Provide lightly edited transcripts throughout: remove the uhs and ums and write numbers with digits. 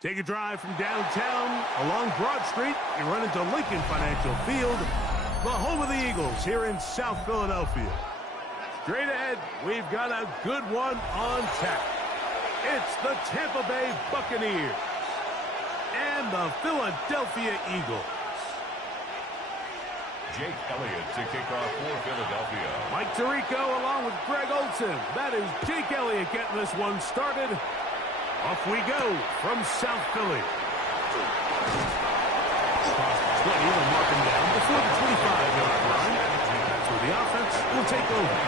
Take a drive from downtown along Broad Street. You run into Lincoln Financial Field, the home of the Eagles here in South Philadelphia. Straight ahead, we've got a good one on tap. It's the Tampa Bay Buccaneers and the Philadelphia Eagles. Jake Elliott to kick off for Philadelphia. Mike Tirico along with Greg Olsen. That is Jake Elliott getting this one started. Off we go from South Philly. Slightly will mark him down before the 25-yard line. That's where the offense will take over.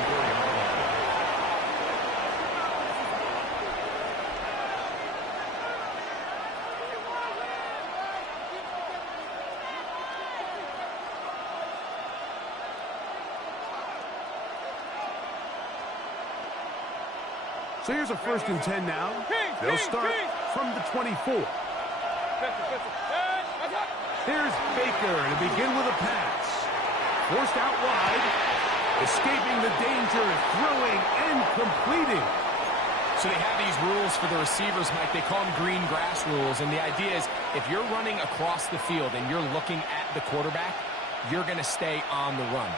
So here's a 1st and 10 now. They'll start from the 24. Here's Baker to begin with a pass. Forced out wide. Escaping the danger, throwing and completing. So they have these rules for the receivers, Mike. They call them green grass rules. And the idea is if you're running across the field and you're looking at the quarterback, you're going to stay on the run.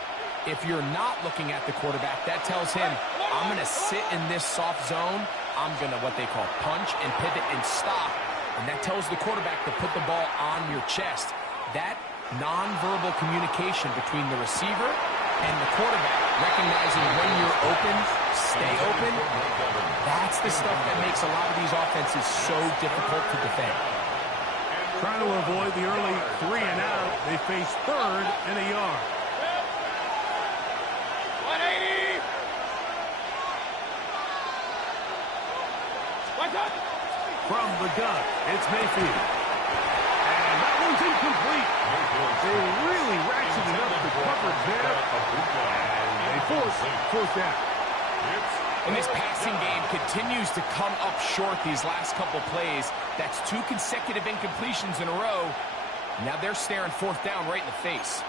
If you're not looking at the quarterback, that tells him, I'm going to sit in this soft zone. I'm going to what they call punch and pivot and stop. And that tells the quarterback to put the ball on your chest. That nonverbal communication between the receiver and the quarterback, recognizing when you're open, stay open, that's the stuff that makes a lot of these offenses so difficult to defend. Trying to avoid the early 3 and out, they face 3rd and a yard. From the gun, it's Mayfield. And that one's incomplete. They really ratcheted up the coverage there. And they force 4th down. And this passing game continues to come up short these last couple plays. That's 2 consecutive incompletions in a row. Now they're staring 4th down right in the face.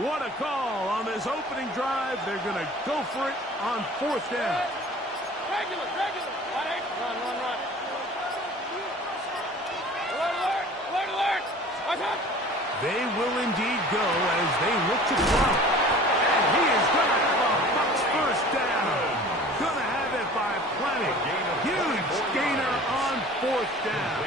What a call on this opening drive. They're going to go for it on 4th down. Regular. Run. Alert. They will indeed go as they look to throw. And he is going to have a Bucs 1st down. Going to have it by plenty. Huge gainer on 4th down.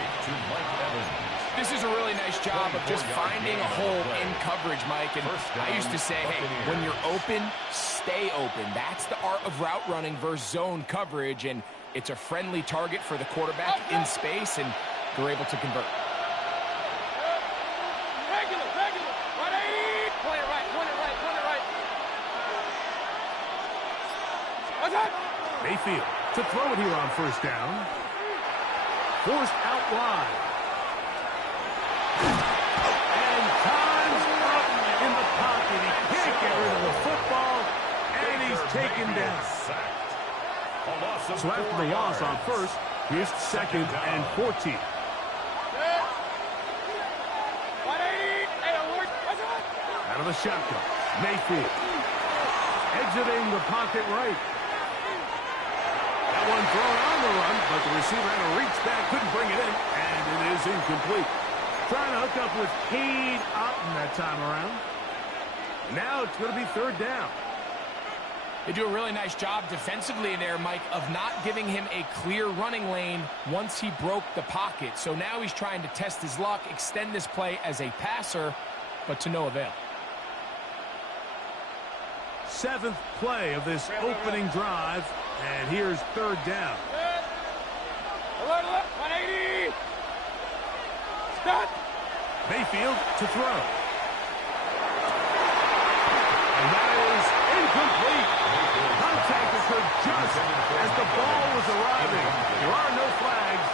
This is a really nice job of just finding a hole in coverage, Mike. And I used to say, hey, when you're open, stay open. That's the art of route running versus zone coverage. And it's a friendly target for the quarterback in space, and they're able to convert. Regular. 180. Point it right. Mayfield to throw it here on 1st down. Forced out wide. And time's up in the pocket. He can't get rid of the football, and he's taken down. So after the loss on 1st, here's 2nd and 14. Out of the shotgun, Mayfield. Exiting the pocket right. That one thrown on the run, but the receiver had to reach back, couldn't bring it in, and it is incomplete. Trying to hook up with Cade Otton that time around. Now it's going to be 3rd down. They do a really nice job defensively there, Mike, of not giving him a clear running lane once he broke the pocket. So now he's trying to test his luck, extend this play as a passer, but to no avail. 7th play of this opening drive, and here's 3rd down. Alert. 180. Stop. Mayfield to throw. And that is incomplete. Contact occurred just as the ball was arriving. There are no flags.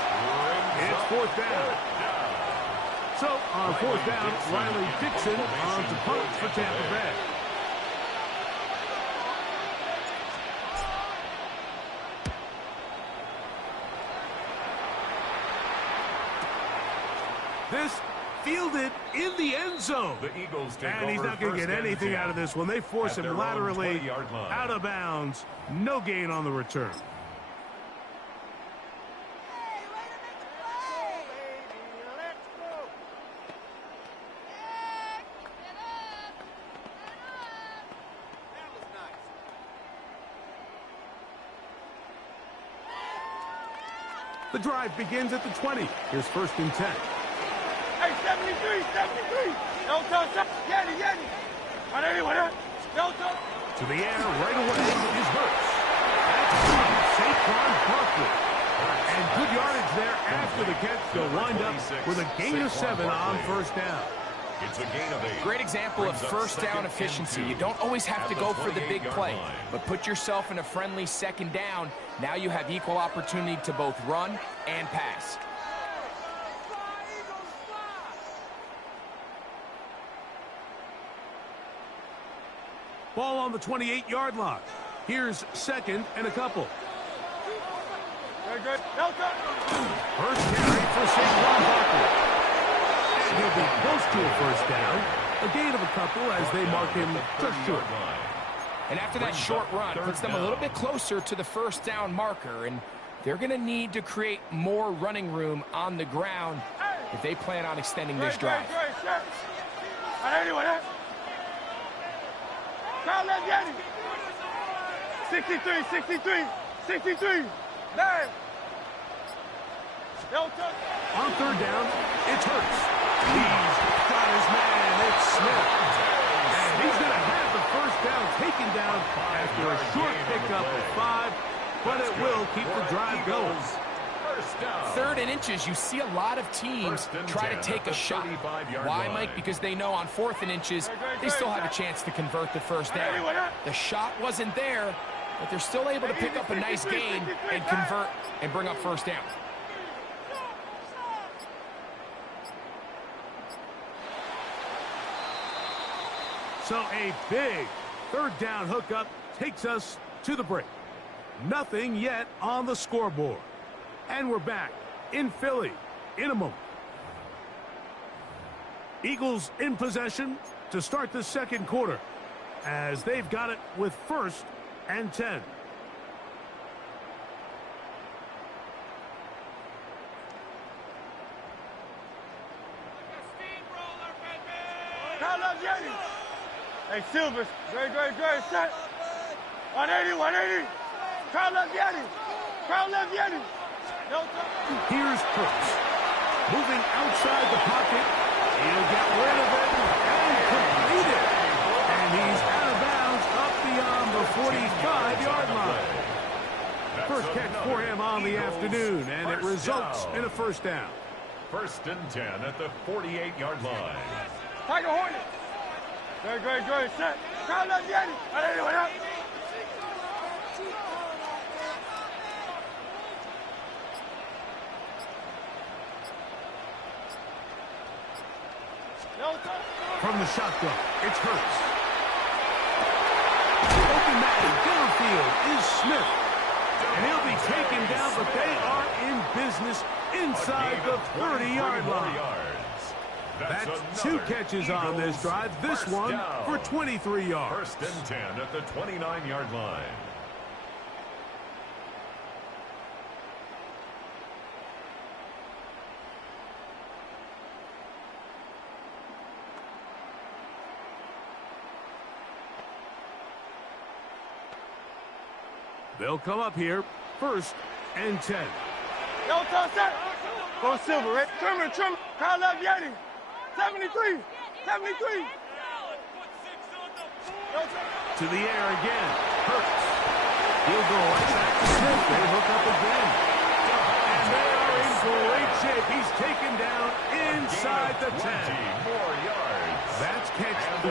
It's 4th down. So on 4th down, Riley Dixon on to punt for Tampa Bay. This fielded in the end zone. The Eagles take And he's not going to get anything out of this one. They force him laterally out of bounds. No gain on the return. The drive begins at the 20. Here's 1st and 10. Hey, 73, 73. No touch. Yanni. No touch. To the air right away is Hurts. That's Saquon Barkley. And good yardage there after the catch. They'll wind up with a gain of 7 on 1st down. It's a gain of 8. Great example of first down efficiency. You don't always have to go for the big play, but put yourself in a friendly 2nd down. Now you have equal opportunity to both run and pass. Ball on the 28-yard line. Here's 2nd and a couple. Good. No touch. First carry for Saquon Barkley. And he'll be close to a 1st down. A gain of a couple as they mark him just short. And after that short run, puts them a little bit closer to the 1st down marker, and they're going to need to create more running room on the ground if they plan on extending this drive. Kyle left Yanni. 63. 9. No touch. On 3rd down, it's Hurts. He's got his man. It's Smith. And he's going to have the 1st down taken down after a short pickup of 5, but it will keep the drive going. 3rd and inches, you see a lot of teams try to take a shot. Why, Mike? Because they know on 4th and inches, they still have a chance to convert the 1st down. The shot wasn't there, but they're still able to pick up a nice gain and convert and bring up 1st down. So a big 3rd down hookup takes us to the break. Nothing yet on the scoreboard. And we're back in Philly in a moment. Eagles in possession to start the 2nd quarter as they've got it with 1st and 10. Kyle left Yanni. Hey, Silvers. Great. Set. 180. Kyle left Yanni. No touch. Here's Hurts. Moving outside the pocket. He'll get rid of it and complete it. And he's out of bounds up beyond the 45-yard line. First catch for him on the afternoon, and it results in a 1st down. 1st and 10 at the 48-yard line. Tiger Hornet. Great. Set. Kyle left Yanni. 180. From the shotgun, it's Hurts. Open man downfield is Smith. And he'll be taken down, but they are in business inside the 30-yard line. That's 2 catches on this drive. This one for 23 yards. 1st and 10 at the 29-yard line. They'll come up here, 1st and 10. No touch. Set. Go Silver, right? Trimmer. Kyle left Yanni. 73. No touch. To the air again. Hurts. He'll go right back to Smith. They hook up again. And they are in great shape. He's taken down inside the 10. More yards. That's catch 3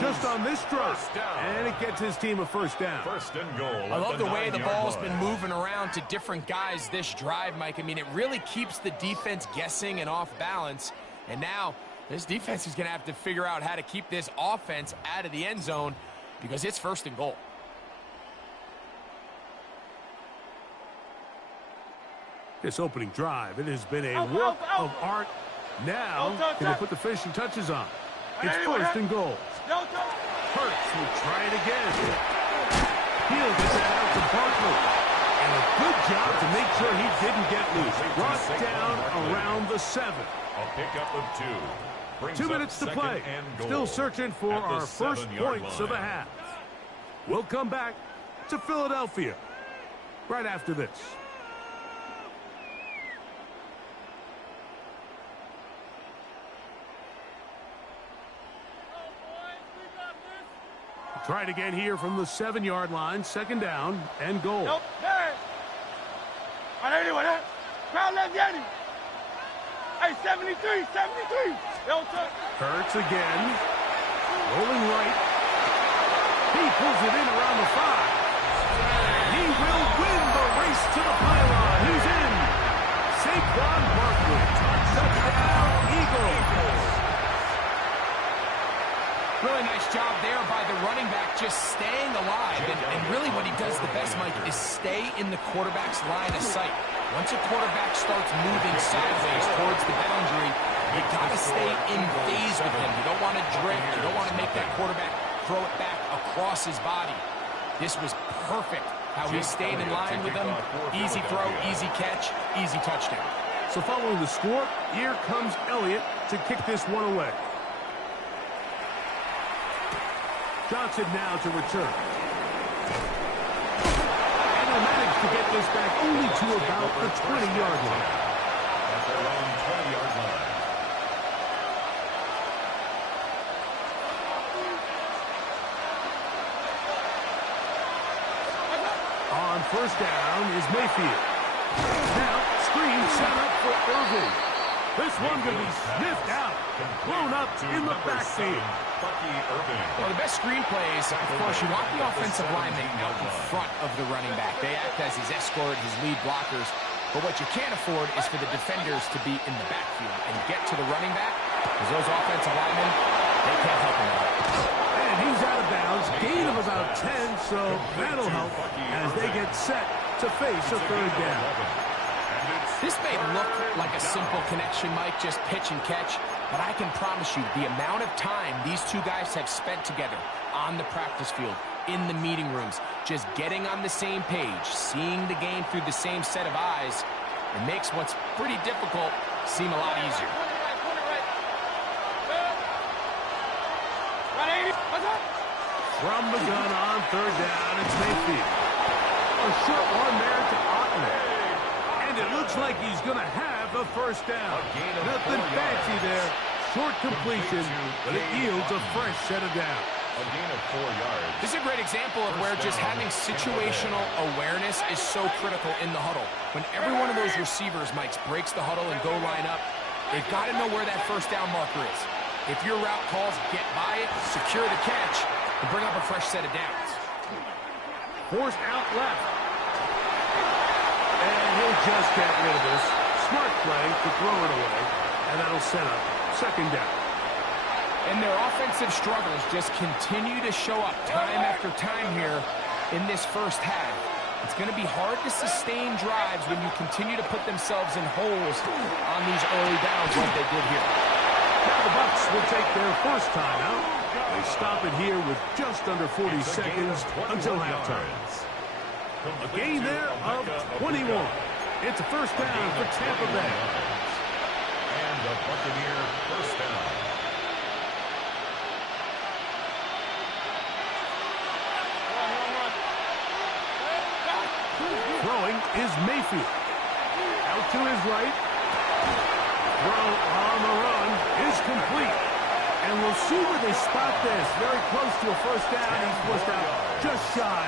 just on this drive. And it gets his team a 1st down. 1st and goal. I love the way the ball's been moving around to different guys this drive, Mike. I mean, it really keeps the defense guessing and off balance. And now this defense is going to have to figure out how to keep this offense out of the end zone because it's 1st and goal. This opening drive, it has been a work of art Now, can they put the finishing touches on? It's first and goal. Hurts will try it again. He'll get that out to Barkley. And a good job to make sure he didn't get loose. Brought down around the 7. A pickup of 2. Brings 2 minutes to play. Still searching for our first points of the half. We'll come back to Philadelphia right after this. Try it again here from the 7-yard line. Second down and goal. Nope. There. Crowd left Yeti. Hey, 73, 73. Hurts again. Rolling right. He pulls it in around the 5. He will win the race to the pylon. He's in. Saquon Barkley. Touchdown, Eagles. Really nice job there by the running back, just staying alive. And really what he does the best, Mike, is stay in the quarterback's line of sight. Once a quarterback starts moving sideways towards the boundary, you got to stay in phase with him. You don't want to drift. You don't want to make that quarterback throw it back across his body. This was perfect how he stayed in line with him. Easy throw, easy catch, easy touchdown. So following the score, here comes Elliott to kick this one away. Johnson now to return. And they'll manage to get this back only to about the 20-yard line. At their own 20-yard line. On first down is Mayfield. Now, screen set up for Irving. This one going to be sniffed out, blown up in the backfield. Well, the best screen plays, of course, you want the offensive lineman out in front of the running back. They act as his escort, his lead blockers. But what you can't afford is for the defenders to be in the backfield and get to the running back, because those offensive linemen, they can't help him out. And he's out of bounds, gain of about 10, so that'll help as they get set to face a third down. This may look like a simple connection, Mike, just pitch and catch, but I can promise you the amount of time these two guys have spent together on the practice field, in the meeting rooms, just getting on the same page, seeing the game through the same set of eyes, it makes what's pretty difficult seem a lot easier. From the gun on third down, it's Mayfield. A short one there to Otten. And it looks like he's going to have a first down. Nothing fancy there. Short completion, but it yields a fresh set of downs. A gain of 4 yards. This is a great example of where just having situational awareness is so critical in the huddle. When every one of those receivers, Mike, breaks the huddle and go line up, they've got to know where that first down marker is. If your route calls, get by it, secure the catch, and bring up a fresh set of downs. Forced out left. And he'll just get rid of this. Smart play to throw it away. And that'll set up second down. And their offensive struggles just continue to show up time after time here in this first half. It's going to be hard to sustain drives when you continue to put themselves in holes on these early downs like they did here. Now the Bucs will take their first time out. They stop it here with just under 40 seconds until halftime. A gain there of 21. It's a first down for Tampa Bay. And the Buccaneer first down. Throwing is Mayfield. Out to his right. Throw on the run is complete. And we'll see where they spot this. Very close to a first down. He's pushed out just shy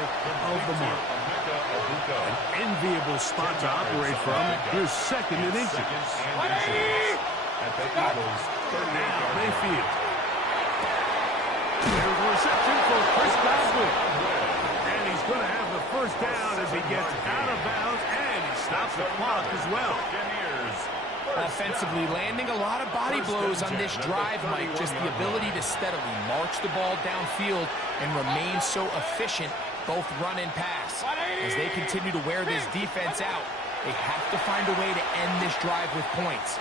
of the mark. An enviable spot to operate from. Here's second and inches. At the Eagles, 38-yard Mayfield. There's a reception for Chris Godwin. And he's going to have the first down as he gets out of bounds, and he stops the clock as well. Offensively, landing a lot of body blows on this drive, Mike. Just the ability to steadily march the ball downfield and remain so efficient, both run and pass. As they continue to wear this defense out, they have to find a way to end this drive with points.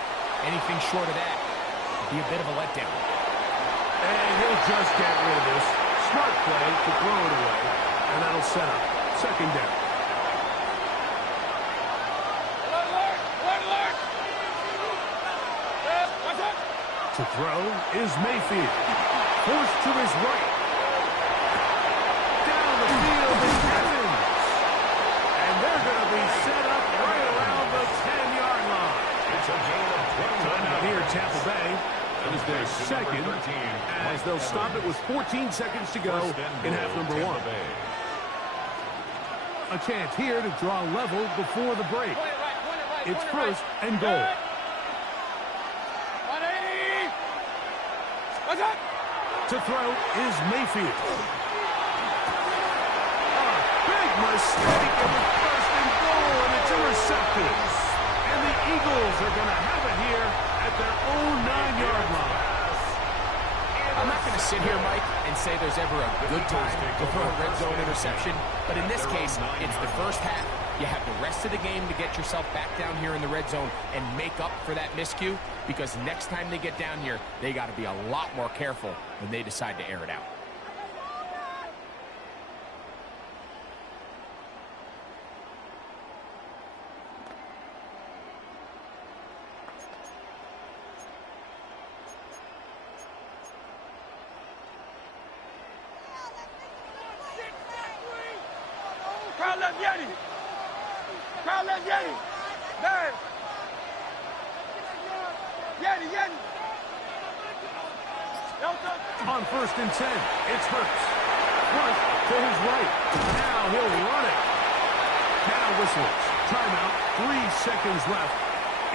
Anything short of that would be a bit of a letdown. And he'll just get rid of this. Smart play to throw it away. And that'll set up second down. To throw is Mayfield. Forced to his right. Down the field is Evans. And they're going to be set up right around the 10-yard line. It's a gain of 21. Timeout here, Tampa Bay. That is their second, as they'll stop it with 14 seconds to go in half number one. A chance here to draw level before the break. It's first and goal. To throw is Mayfield. A big mistake in the first and goal, and it's intercepted. And the Eagles are going to have it here at their own 9-yard line. I'm not going to sit here, Mike, and say there's ever a good time to throw a red zone interception, but in this case, it's the first half. You have the rest of the game to get yourself back down here in the red zone and make up for that miscue, because next time they get down here, they got to be a lot more careful when they decide to air it out. Crowd left Yeti. Crowd left Yeti. There. Yeti. On first and 10, it's Hurts. Front to his right. Now he'll run it. Now whistles. Timeout. 3 seconds left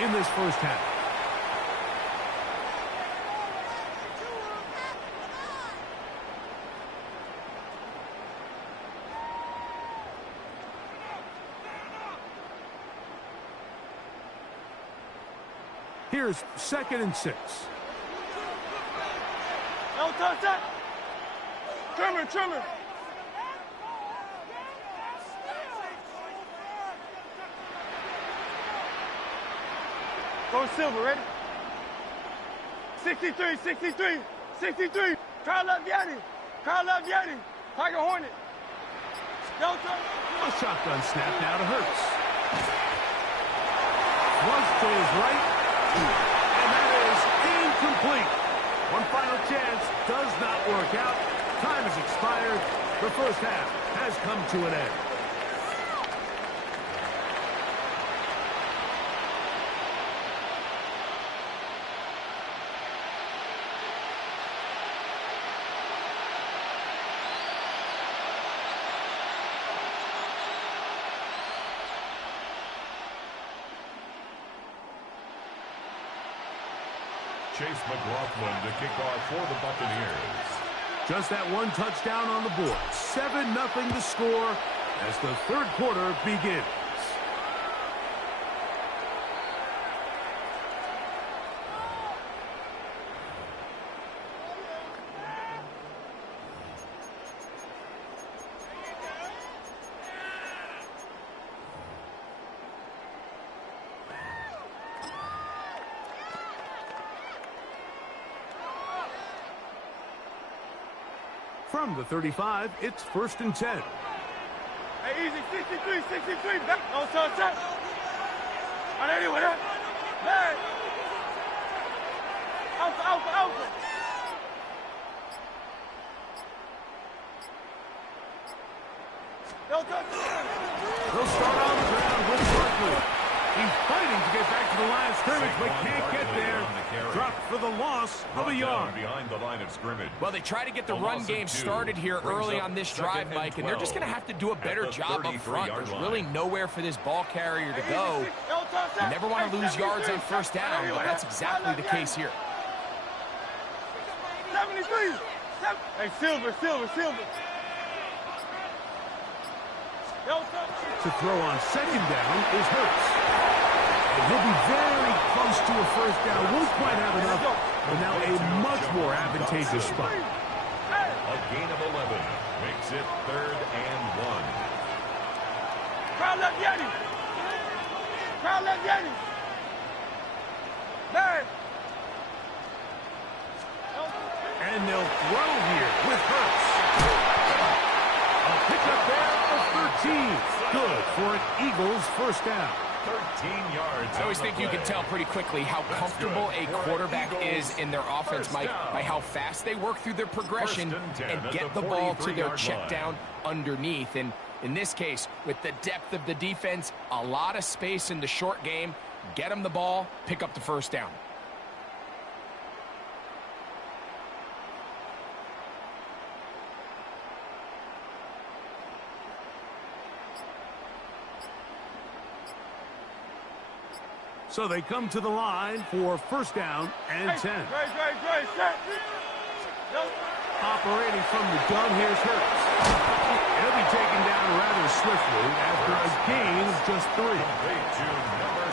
in this first half. Here's second and 6. No touch that. Trimmer. Go Silver, ready? 63. Crowd left Yeti. Tiger Hornet. No touch. A shotgun snap now to Hurts. Once to his right. And that is incomplete. One final chance does not work out. Time has expired. The first half has come to an end. Chase McLaughlin to kick off for the Buccaneers. Just that one touchdown on the board. 7-0 the score as the third quarter begins. From the 35, it's first and 10. Hey, easy. 63. Back. No touch that. On anyway, that. There. Alpha. No touch. They'll start on the ground with Barkley. He's fighting to get back to the line of scrimmage, but can't get there. Dropped for the loss of a yard. Behind the line of scrimmage. Well, they try to get the run game started here early on this drive, Mike, and they're just going to have to do a better job up front. There's really nowhere for this ball carrier to go. You never want to lose yards on first down, but that's exactly the case here. 73. Hey, Silver. To throw on second down is Hurts. And he'll be very close to a first down. Won't quite have enough, but now a much more advantageous spot. A gain of 11 makes it 3rd and 1. Crowd left Yeti. And they'll throw here with Hurts. A pickup there of 13. Good for an Eagles first down. 13 yards. I always think you can tell pretty quickly how comfortable a quarterback is in their offense, Mike, by how fast they work through their progression and get the ball to their check down underneath. And in this case, with the depth of the defense, a lot of space in the short game, get them the ball, pick up the first down. So they come to the line for first down and 10. Operating from the gun, here's Hurts. He'll be taken down rather swiftly after a gain of just 3.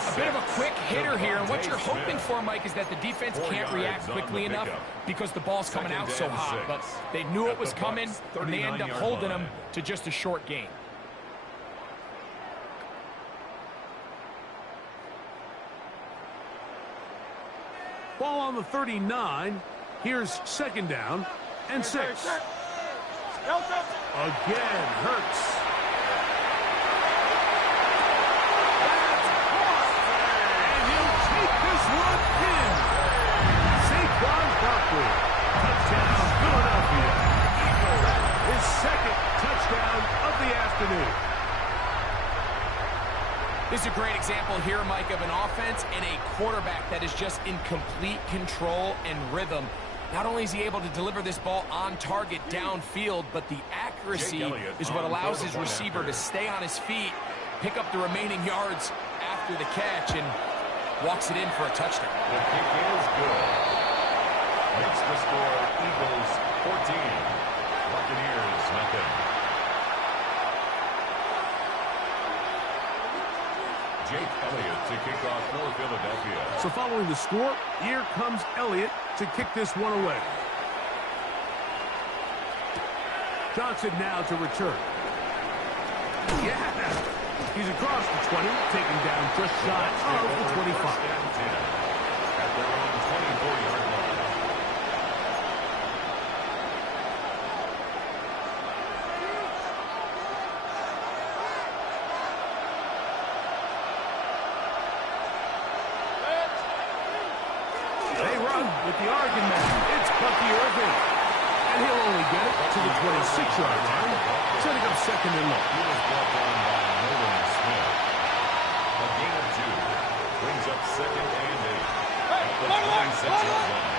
A bit of a quick hitter here, and what you're hoping for, Mike, is that the defense can't react quickly enough because the ball's coming out so hot. But they knew it was coming, and they end up holding them to just a short gain. Ball on the 39. Here's second down and 6. Again, Hurts. And he'll take this one in. Saquon Barkley. Touchdown, Philadelphia. His second touchdown of the afternoon. This is a great example here, Mike, of an offense and a quarterback that is just in complete control and rhythm. Not only is he able to deliver this ball on target downfield, but the accuracy is what allows his receiver to stay on his feet, pick up the remaining yards after the catch, and walks it in for a touchdown. The kick is good. Makes the score Eagles 14. Buccaneers nothing. Jake Elliott to kick off for Philadelphia. So following the score, here comes Elliott to kick this one away. Johnson now to return. Yeah! He's across the 20, taken down just shy of the 25. At their own 24-yard line. With the Oregon man, it's Bucky Irving. And he'll only get it to the 26-yard line, setting up second and long. He was brought down by Nolan Smith. A gain of 2 brings up second and 8 at the 26-yard line.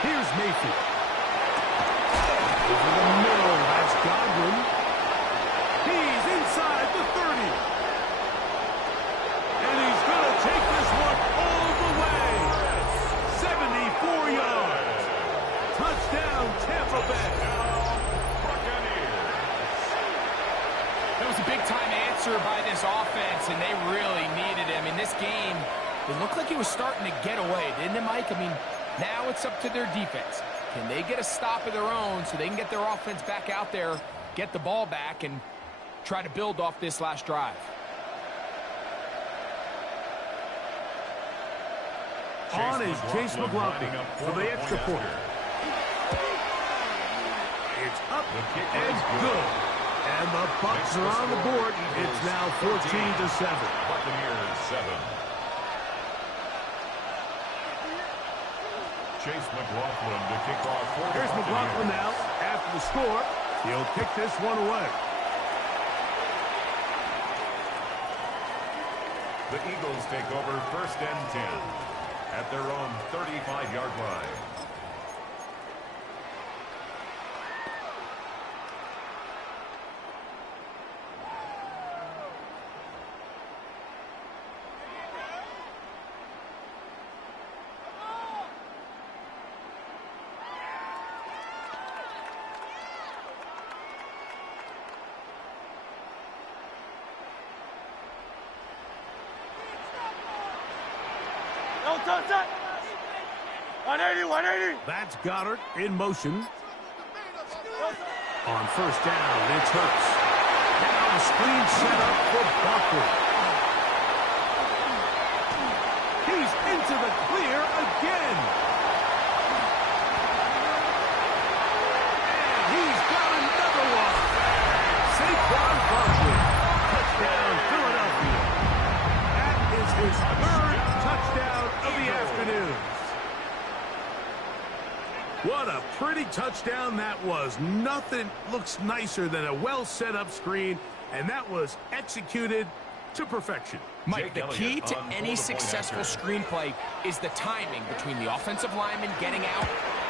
Here's Mayfield. Over the middle, that's Godwin. He's inside the 30. And he's going to take this one all the way. 74 yards. Touchdown, Tampa Bay. That was a big-time answer by this offense, and they really needed him. In this game, it looked like he was starting to get away, didn't it, Mike? I mean, now it's up to their defense. Can they get a stop of their own so they can get their offense back out there, get the ball back, and try to build off this last drive? On is Chase McLaughlin for the extra point. It's up and good. And the Bucs are on the board. It's now 14-7. Buccaneers 7. Chase McLaughlin to kick off for the Here's McLaughlin now. After the score, he'll kick this one away. The Eagles take over first and 10 at their own 35-yard line. Touch. 180. That's Goddard in motion. On first down, it's Hurts. Now the screen set up for Barkley. He's into the clear again. And he's got another one. Saquon Barkley. Touchdown, Philadelphia. That is his third touchdown of the afternoon. What a pretty touchdown that was. Nothing looks nicer than a well-set-up screen, and that was executed to perfection. Mike, the key to any successful screenplay is the timing between the offensive lineman getting out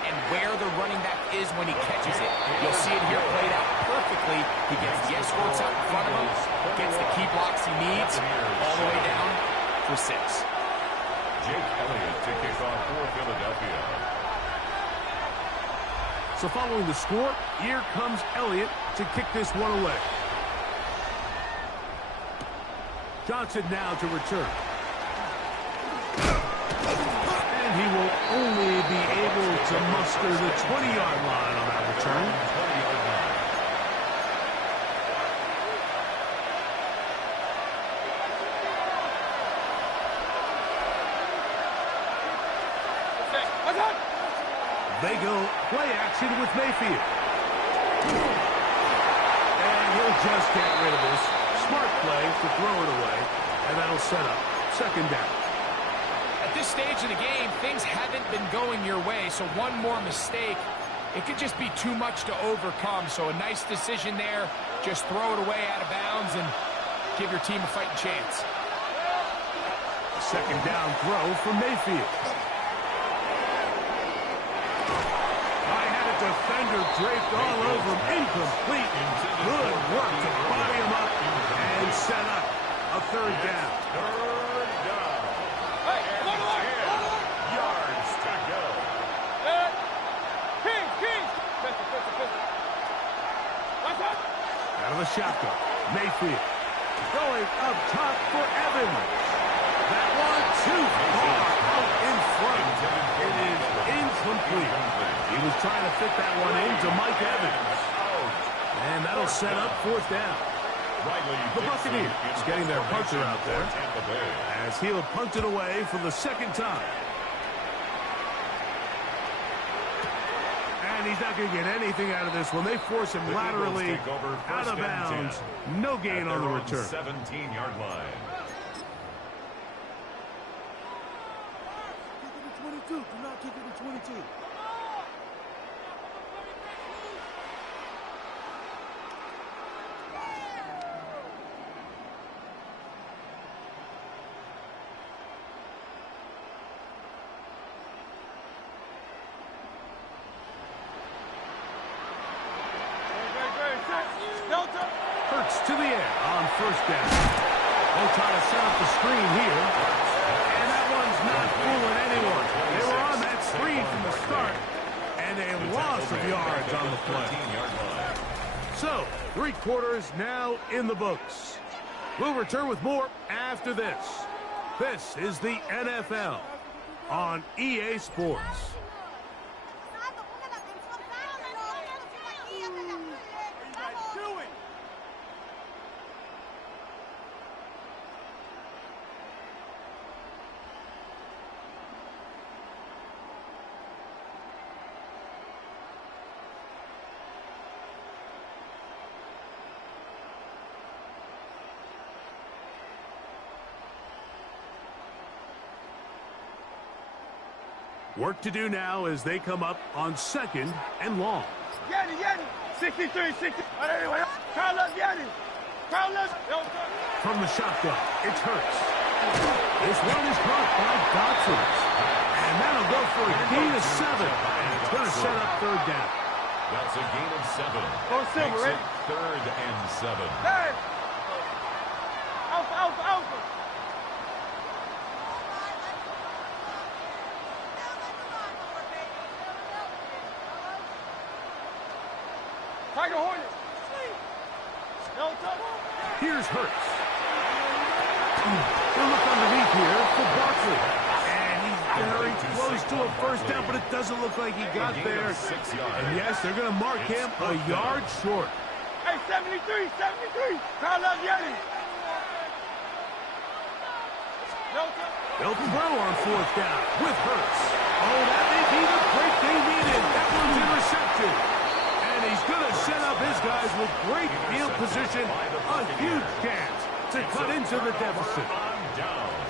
and where the running back is when he catches it. You'll see it here played out perfectly. He gets the escorts out in front of him, gets the key blocks he needs, all the way down for 6. Jake Elliott to kick off for Philadelphia. So following the score, here comes Elliott to kick this one away. Johnson now to return. And he will only be able to muster the 20-yard line on that return. 20-yard line. They go play action with Mayfield. And he'll just get rid of this. Smart play to throw it away. And that'll set up second down. At this stage of the game, things haven't been going your way, so one more mistake, it could just be too much to overcome. So a nice decision there. Just throw it away out of bounds and give your team a fighting chance. Second down throw from Mayfield. Defender draped all over him. Incomplete. Good work to body him up and set up a third down. Third down. Hey, and 10 yards to go. King. Out of the shotgun. Mayfield going up top for Evans. That one too far out in front. It is incomplete. He was trying to fit that one into Mike Evans. And that'll set up fourth down. The Buccaneers getting their punter out there as he'll punt it away for the second time. And he's not going to get anything out of this one. They force him laterally out of bounds. No gain on the return. 17-yard line. 22. Do not kick it to 22. Hurts to the air on first down. They'll try to set up the screen here. And that one's not fooling anyone. They were on that screen from the start. And a loss of yards on the play. So, 3 quarters now in the books. We'll return with more after this. This is the NFL on EA Sports. Work to do now as they come up on second and long. Yanni. 63, 60. Carlos, Yanni. Carlos. From the shotgun, it's Hurts. This one is caught by Dotson. And that'll go for a gain of 7. And it's going to set up third down. That's a gain of 7. Oh, Silver, Makes it third and 7. Hey. Alpha. Tiger Hornet. Here's Hurts. They'll look underneath here for Barkley. And he's very close to a first down, but it doesn't look like he got there. 6 yards. And yes, they're going to mark him a yard short. Hey, 73. Carlos, Yanni. They'll throw on fourth down with Hurts. Oh, that may be the break they needed. That one's intercepted. And he's going to set up his guys with great field position. A huge chance to cut into the deficit.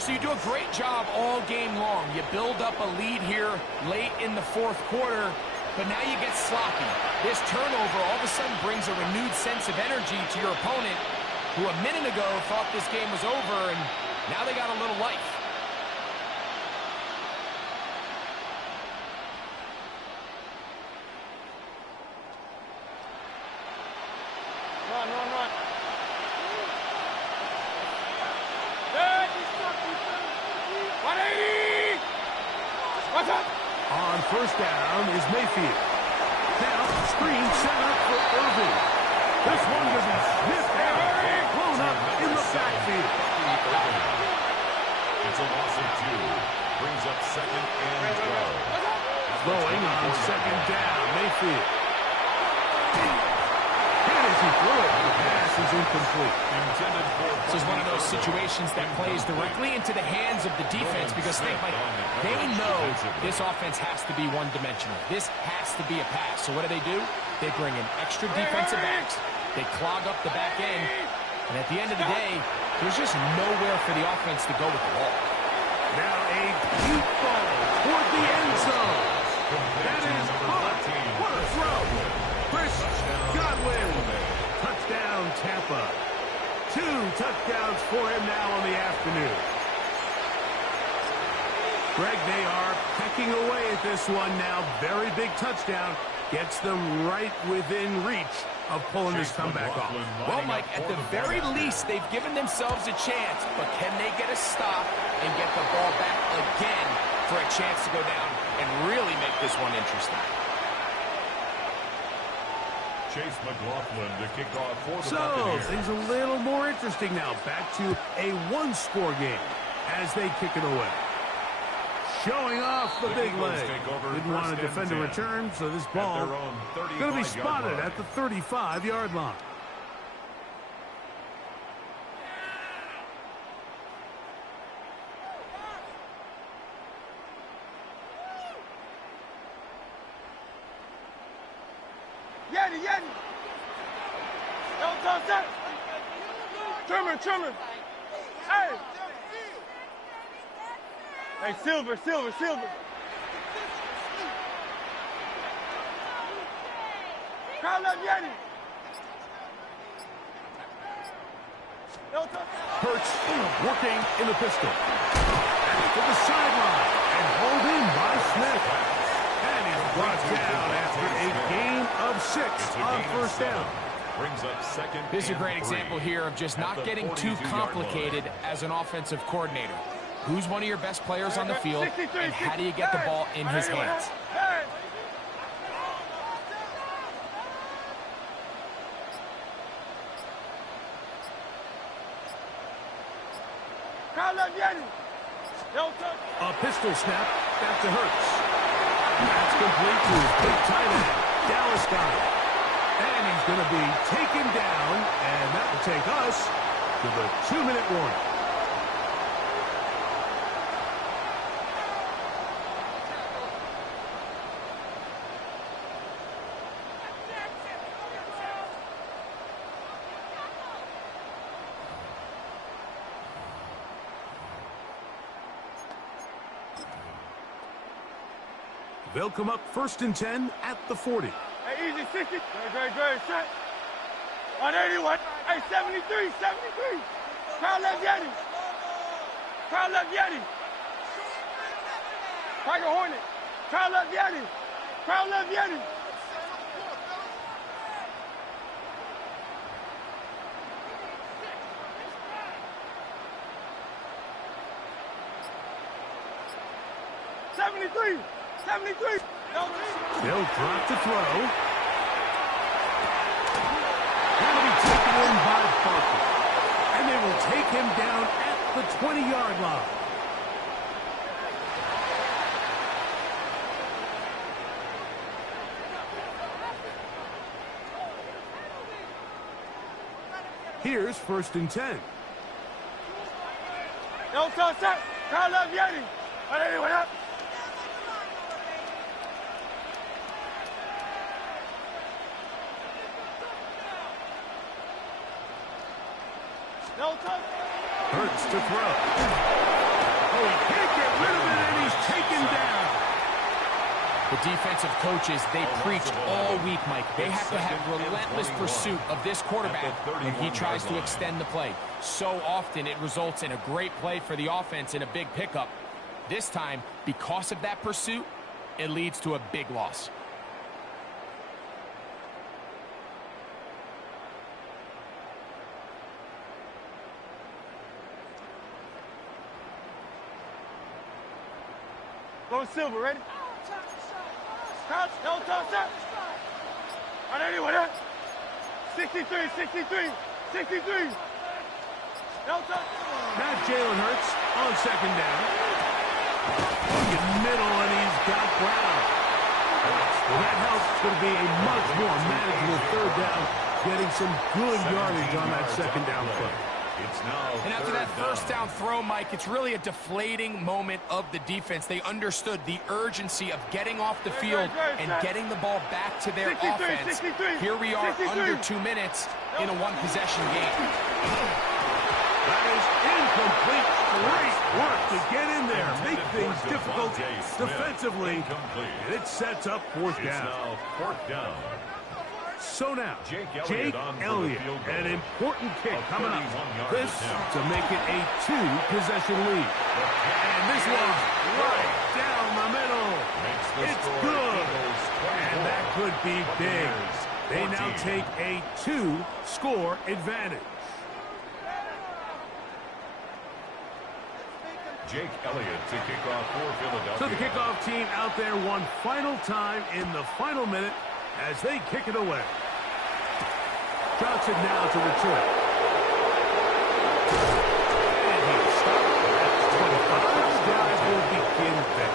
So you do a great job all game long. You build up a lead here late in the fourth quarter, but now you get sloppy. This turnover all of a sudden brings a renewed sense of energy to your opponent, who a minute ago thought this game was over, and now they got a little life. Run, run, run. What's up? On first down is Mayfield. Now, screen set up for Irving. This one will be sniffed out and blown up in the backfield. It's a loss of 2. Brings up second and 12. Throwing on second down, Mayfield. And as he threw it, the pass is incomplete. This is one of those situations that plays directly into the hands of the defense, because think, like, they know this offense has to be one-dimensional. This has to be a pass. So what do? They bring in extra defensive backs. They clog up the back end. And at the end of the day, there's just nowhere for the offense to go with the ball. Now a deep ball toward the end zone. That is caught. What a throw. Chris Godwin. Touchdown, Tampa. 2 touchdowns for him now on the afternoon. Greg, they are pecking away at this one now. Very big touchdown. Gets them right within reach of pulling this comeback off. Well, Mike, at the very least, they've given themselves a chance, but can they get a stop and get the ball back again for a chance to go down and really make this one interesting? Chase McLaughlin to kick off for the So, Buccaneers. things a little more interesting now. Back to a one-score game as they kick it away. Showing off the big leg. Didn't want to defend a return, so this ball going to be spotted at the 35-yard line. Yeti, Yeti. Don't touch that. Trimmer. Hey. Hey, Silver. Crowd up, Yeti. Don't touch that. Hurts working in the pistol. To the sideline and hauled in by Smith. And he's brought down after a gain of 6 on first down. Brings up second. This is a great and 3. example here of just not getting too complicated as an offensive coordinator. Who's one of your best players on the field, and how do you get the ball in his hands? A pistol snap back to Hurts. That's complete to his big tight end, Dallas Goedert. And he's going to be taken down, and that will take us to the 2-minute warning. They'll come up 1st and 10 at the 40. Hey, easy, 60. Great, set. On 81. Hey, 73. Crowd left Yeti. Tiger Hornet. Crowd left Yeti. They'll drop to throw. That'll be taken in by Barker. And they will take him down at the 20-yard line. Here's 1st and 10. Don't touch that. Crowd love Yeti. 180, what up? No touch. Hurts to throw. Oh, he can't get rid of it, and he's taken down. The defensive coaches, they preach all week, Mike. They have to have relentless pursuit of this quarterback when he tries to extend the play. So often it results in a great play for the offense and a big pickup. This time, because of that pursuit, it leads to a big loss. Go Silver, ready? Crouch, no touch, set. 180, what up? 63, 63, 63. No touch. Now Jalen Hurts on second down. In middle, and he's got Brown. Well, that helps. It's going to be a much more manageable third down, getting some good yardage on that second down play. And after that first down throw, Mike, it's really a deflating moment of the defense. They understood the urgency of getting off the field and getting the ball back to their offense. Here we are under 2 minutes in a one-possession game. That is incomplete. Great work to get in there, make things difficult defensively, and it sets up fourth down. So now, Jake Elliott, an important kick coming up. This to make it a two-possession lead. And this one's right down the middle. It's good. And that could be big. They now take a two-score advantage. Jake Elliott to kick off for Philadelphia. So the kickoff team out there one final time in the final minute as they kick it away. Johnson now to return. And he's stopped. That's 25. Those guys will begin there.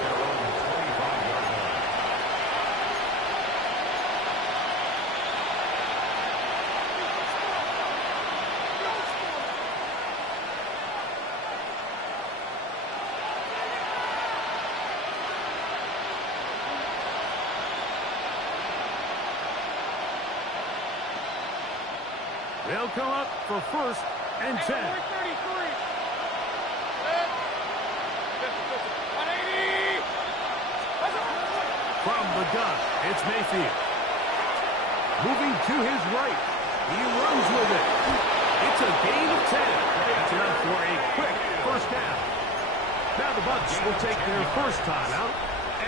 They'll come up for first and 10. From the gun, it's Mayfield. Moving to his right. He runs with it. It's a gain of 10. That's enough for a quick first down. Now the Bucs will take their first timeout,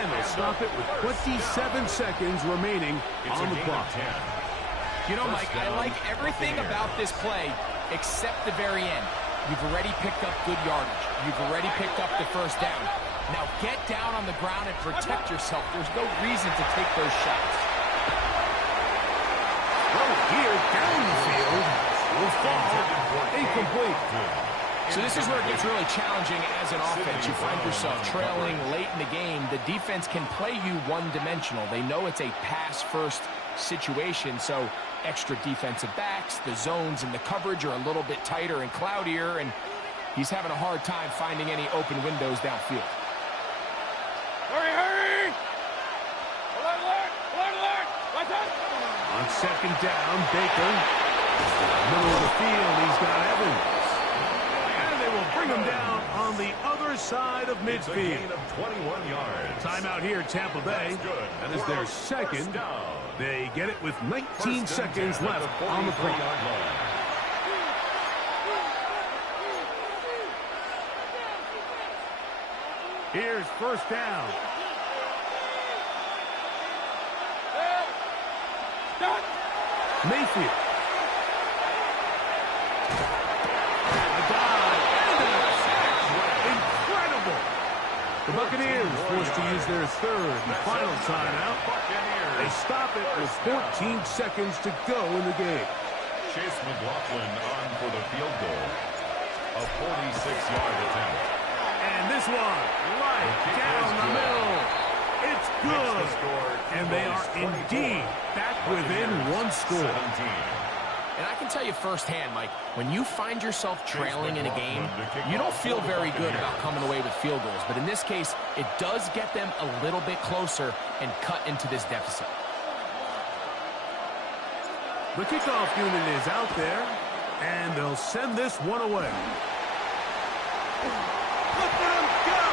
and they'll stop it with 27 seconds remaining on the clock. You know, Mike, I like everything about this play except the very end. You've already picked up good yardage. You've already picked up the first down. Now get down on the ground and protect yourself. There's no reason to take those shots. Well, here down the field will fall incomplete. So this is where it gets really challenging as an offense. You find yourself trailing late in the game. The defense can play you one-dimensional. They know it's a pass-first situation, so extra defensive backs, the zones and the coverage are a little bit tighter and cloudier, and he's having a hard time finding any open windows downfield. Hurry, hurry! Alert! On second down, Baker. Middle of the field, he's got Evans. And they will bring him down on the other side of midfield. 21 yards. Timeout here, Tampa Bay. That is their second. They get it with 19 seconds left on the clock. Here's first down. Mayfield. A dive and a sack. Incredible. The Buccaneers forced to use their third and final timeout. They stop it with 14 seconds to go in the game. Chase McLaughlin on for the field goal. A 46-yard attempt. And this one, right down the middle. It's good. And they are indeed back within one score. 17. And I can tell you firsthand, Mike, when you find yourself trailing in a game, you don't feel very good about coming away with field goals. But in this case, it does get them a little bit closer and cut into this deficit. The kickoff unit is out there, and they'll send this one away. Look at them go!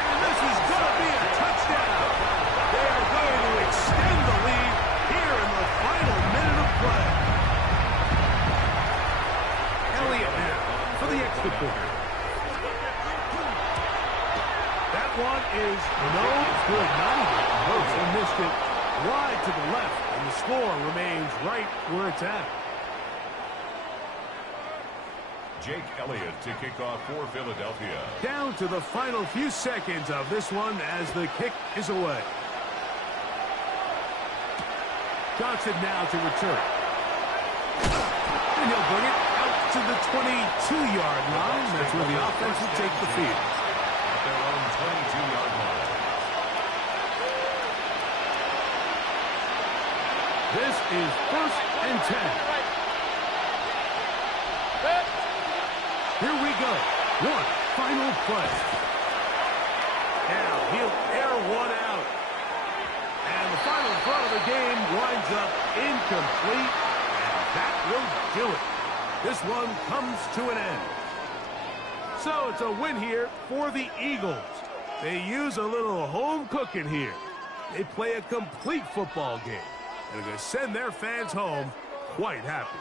And this is going to be a touchdown. They are going to extend the lead here in the final minute of play. Elliott now for the extra point. That one is no good. Not even close. He missed it wide to the left, and the score remains right where it's at. Jake Elliott to kick off for Philadelphia. Down to the final few seconds of this one as the kick is away. Johnson now to return. And he'll bring it out to the 22-yard line. That's where the offense will take the field. At their own 22-yard line. This is 1st and 10. Here we go. One final play. Now he'll air one out. And the final throw of the game winds up incomplete. And that will do it. This one comes to an end. So it's a win here for the Eagles. They use a little home cooking here. They play a complete football game. And they're going to send their fans home quite happy.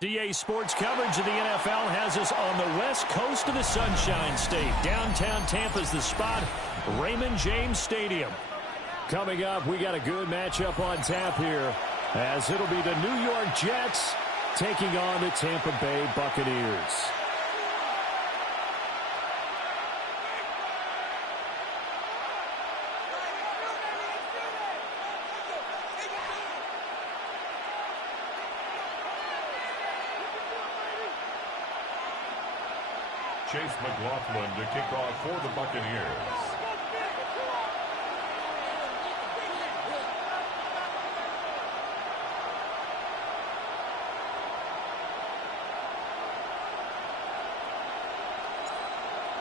DA Sports coverage of the NFL has us on the west coast of the Sunshine State. Downtown Tampa's the spot, Raymond James Stadium. Coming up, we got a good matchup on tap here, as it'll be the New York Jets taking on the Tampa Bay Buccaneers. Chase McLaughlin to kick off for the Buccaneers.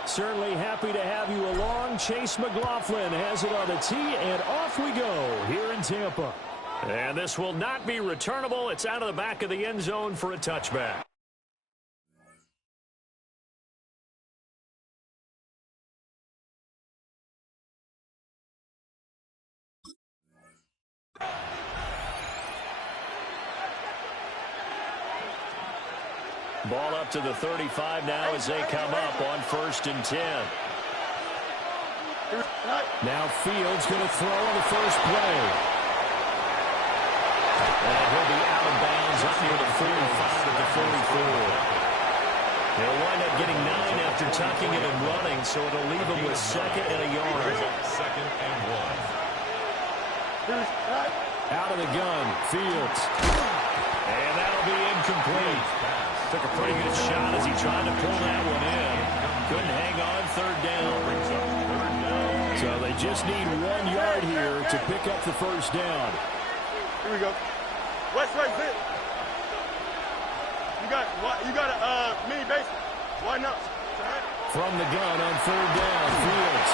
Certainly happy to have you along. Chase McLaughlin has it on the tee, and off we go here in Tampa. And this will not be returnable. It's out of the back of the end zone for a touchback. Ball up to the 35 now as they come up on 1st and 10. Now Fields going to throw on the first play. And he'll be out of bounds up near the 45 at the 44. He'll wind up getting 9 after tucking it and running, so it'll leave him with 2nd and a yard. 2nd and 1. Out of the gun, Fields. And that'll be incomplete. Took a pretty good shot as he tried to pull that one in. Couldn't hang on, 3rd down. So they just need 1 yard here to pick up the 1st down. Here we go. West right fit. You got a mini base. Why not? From the gun on 3rd down, Fields.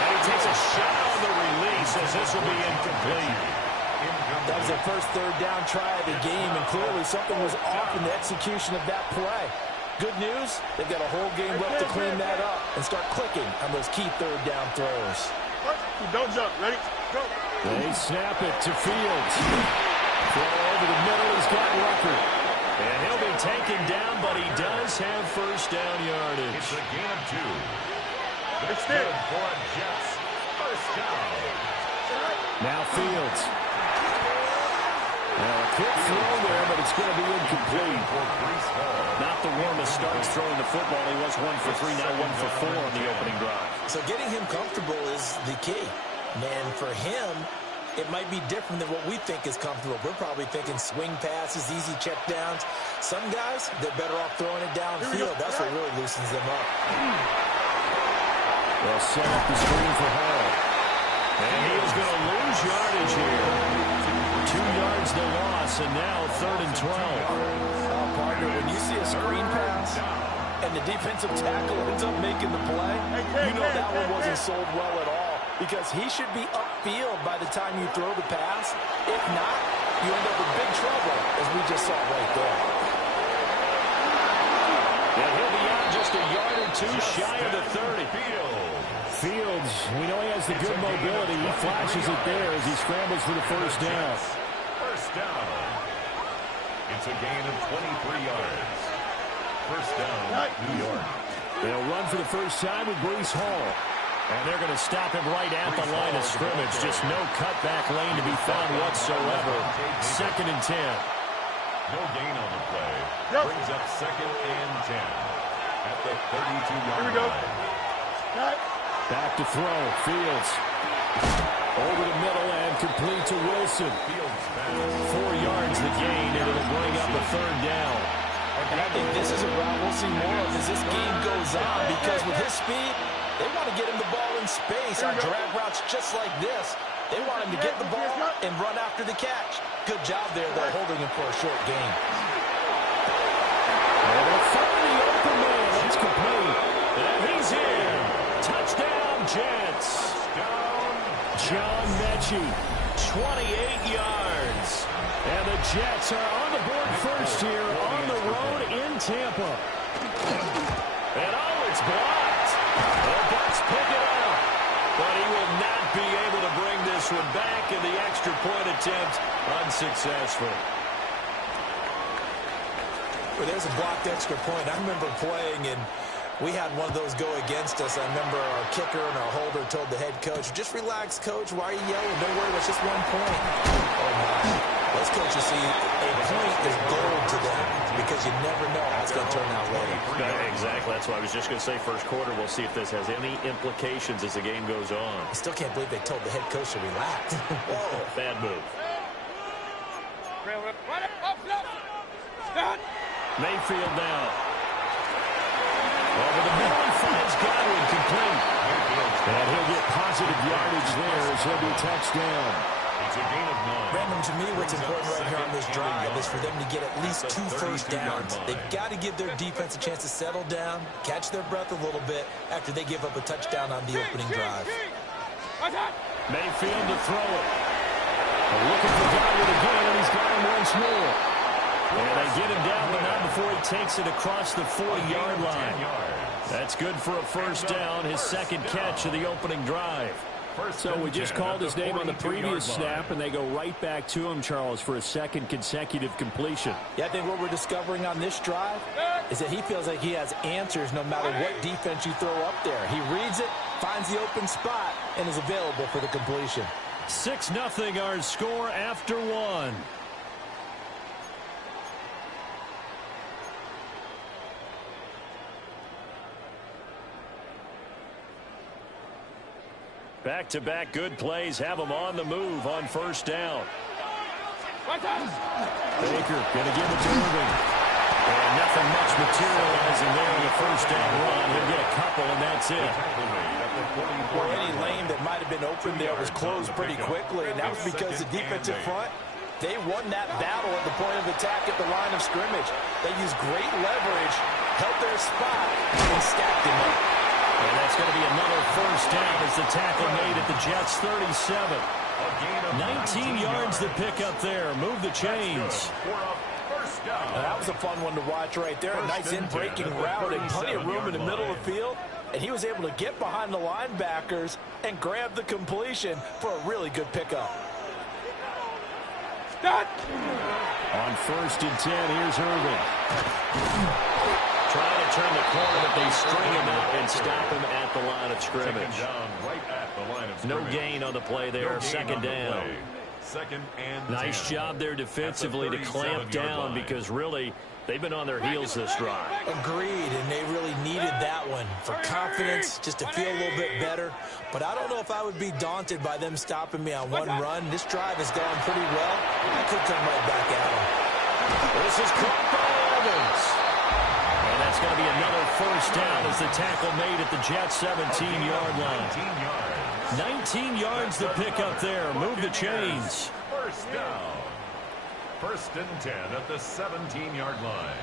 And he takes a shot on the release as this will be incomplete. That was their first 3rd down try of the game, and clearly something was off in the execution of that play. Good news, they've got a whole game left to clean that up and start clicking on those key 3rd down throws. Don't jump. Ready? Go. They snap it to Fields. Throw over the middle. He's got Rucker. And he'll be taken down, but he does have 1st down yardage. It's a gain of 2. It's good for Jets. 1st down. Now Fields. Now a quick throw there, but it's going to be incomplete. Not the warmest starts throwing the football. He was 1 for 3, now 1 for 4 on the opening drive. So getting him comfortable is the key. Man, for him, it might be different than what we think is comfortable. We're probably thinking swing passes, easy check downs. Some guys, they're better off throwing it downfield. That's what really loosens them up. They'll set up the screen for Hall. And he is going to lose yardage here. 2 yards the loss, and now 3rd and 12. Partner, when you see a screen pass and the defensive tackle ends up making the play, you know that one wasn't sold well at all, because he should be upfield by the time you throw the pass. If not, you end up with big trouble, as we just saw right there. Yeah, he'll be out just a yard or 2 shy of the 30. Fields, we know he has the good mobility. He flashes it there as he scrambles for the 1st down. 1st down. It's a gain of 23 yards. 1st down, New York. They'll run for the first time with Breece Hall. And they're going to stop him right at the line of scrimmage. Just no cutback lane to be found whatsoever. 2nd and 10. No gain on the play. Brings up 2nd and 10 at the 32-yard line. Back to throw. Fields. Over the middle and complete to Wilson. 4 yards the gain, and it'll bring up a 3rd down. And I think this is a route we'll see more of as this game goes on, because with his speed, they want to get him the ball in space on drag routes just like this. They want him to get the ball and run after the catch. Good job there, though, holding him for a short gain. And they'll find the open man. That's complete. And he's in. Touchdown, Jets. John Mechie, 28 yards. And the Jets are on the board first here on the road in Tampa. And it's blocked. The Bucs pick it up. But he will not be able to bring this one back, and the extra point attempt unsuccessful. Well, there's a blocked extra point. I remember playing, and we had one of those go against us. I remember our kicker and our holder told the head coach, just relax, coach. Why are you yelling? Don't worry, it's just 1 point. Oh, my. Those coaches see a point is gold to them because you never know how it's going to turn out later. Exactly. That's what I was just going to say. First quarter, we'll see if this has any implications as the game goes on. I still can't believe they told the head coach to relax. Whoa. Bad move. Mayfield now. Over the middle, finds Godwin complete. And he'll get positive yardage there as he'll be touchdown. It's a gain of 9. Brandon, to me, what's important right here on this drive is for them to get at least 2 first downs. They've got to give their defense a chance to settle down, catch their breath a little bit after they give up a touchdown on the opening drive. Mayfield to throw it. Looking for Godwin again, and he's got him once more. And they get him down, but not before he takes it across the 40-yard line. That's good for a first down, his second catch of the opening drive. So we just called his name on the previous snap, and they go right back to him, Charles, for a second consecutive completion. Yeah, I think what we're discovering on this drive is that he feels like he has answers no matter what defense you throw up there. He reads it, finds the open spot, and is available for the completion. 6-0 our score after 1. Back-to-back good plays have them on the move on first down. Baker going to give it to Irving. And nothing much materializing there on the first down run. He'll get a couple, and that's it. Well, any lane that might have been open there was closed pretty quickly, and that was because the defensive front, they won that battle at the point of attack at the line of scrimmage. They used great leverage, held their spot, and stacked him up. And that's going to be another first down as the tackle made at the Jets' 37. 19 yards to pick up there. Move the chains. That was a fun one to watch right there. A nice in-breaking route and plenty of room in the middle of the field. And he was able to get behind the linebackers and grab the completion for a really good pickup. On first and 10, here's Irving. Trying to turn the corner, but they string him out and stop him at the line of scrimmage. No gain on the play there. Second down. Nice job there defensively to clamp down because really they've been on their heels this drive. Agreed, and they really needed that one for confidence, just to feel a little bit better. But I don't know if I would be daunted by them stopping me on one run. This drive has gone pretty well. I could come right back at them. This is caught by Evans. And that's going to be another first down as the tackle made at the Jets' 17-yard line. 19 yards to pick up there. Move the chains. First down. First and 10 at the 17-yard line.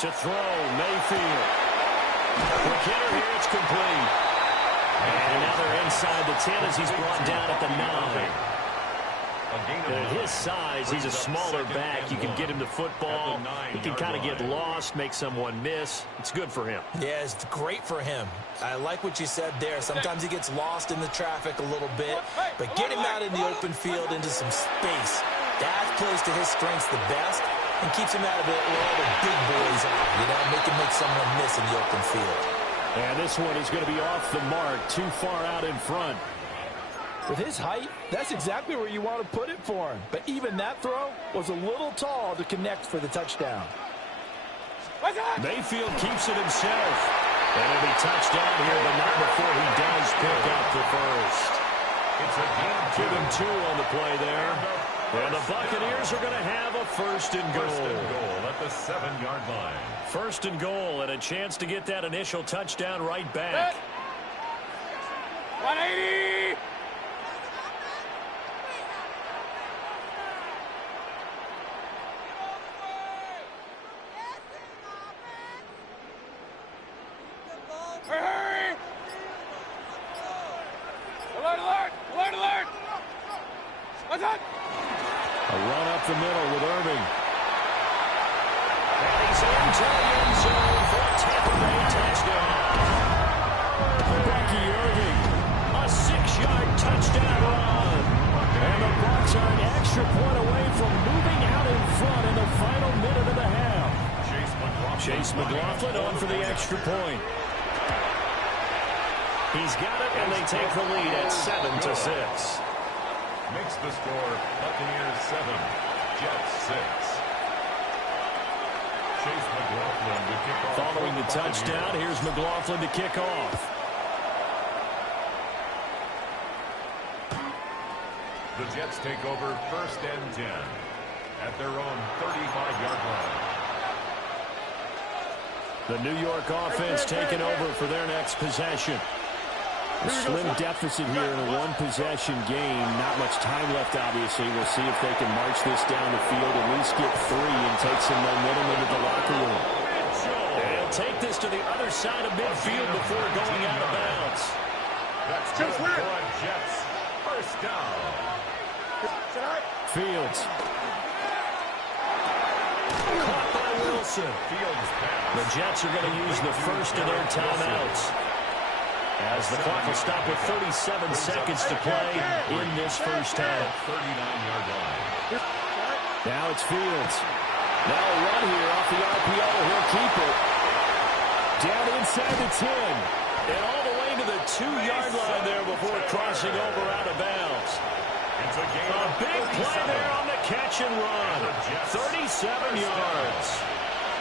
To throw, Mayfield. Quick hitter here, it's complete. And now they're inside the 10 as he's brought down at the 9. At his size, he's a smaller back. You can get him the football. He can kind of get lost, make someone miss. It's good for him. Yeah, it's great for him. I like what you said there. Sometimes he gets lost in the traffic a little bit, but get him out in the open field into some space. That plays to his strengths the best and keeps him out of it where all the big boys are. You know, make someone miss in the open field. And this one is going to be off the mark, too far out in front. With his height, that's exactly where you want to put it for him. But even that throw was a little tall to connect for the touchdown. Mayfield keeps it himself. And it'll be touchdown here, but not before he does pick up the first. It's a gain of 2. Give him 2 on the play there. And the Buccaneers are going to have a first and goal. First and goal at the 7-yard line. First and goal and a chance to get that initial touchdown right back. 180! Hurry! Alert, alert! Alert, alert! What's that? A run up the middle with Irving. And he's into the end zone for a Tampa Bay touchdown. extra point. He's got it, and they take the lead at 7-6. Makes the score Buccaneers 7, Jets 6. Chase McLaughlin to kick off. Following the touchdown, here's McLaughlin to kick off. The Jets take over 1st and 10 at their own 35-yard line. The New York offense taking over for their next possession. A slim deficit here in a one-possession game. Not much time left, obviously. We'll see if they can march this down the field, at least get 3 and take some momentum into the locker room. And he'll take this to the other side of midfield before going out of bounds. That's good for Jets. 1st down. Fields. Caught by Wilson. Fields pass. The Jets are going to use the first of their timeouts, as the clock will stop with 37 seconds to play in this first half. 39-yard line. Now it's Fields. Now a run here off the RPO. He'll keep it. Down inside the 10. And all the way to the 2-yard line there before crossing over out of bounds. It's a game A big play there on the catch and run. 37 yards.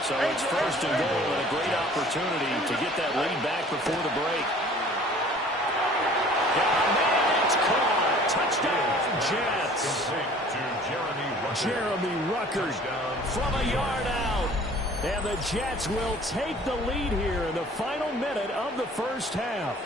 So it's 1st and goal and a great opportunity to get that lead back before the break. And it's caught. Touchdown, Jets. to Jeremy Ruckert from a yard out. And the Jets will take the lead here in the final minute of the first half.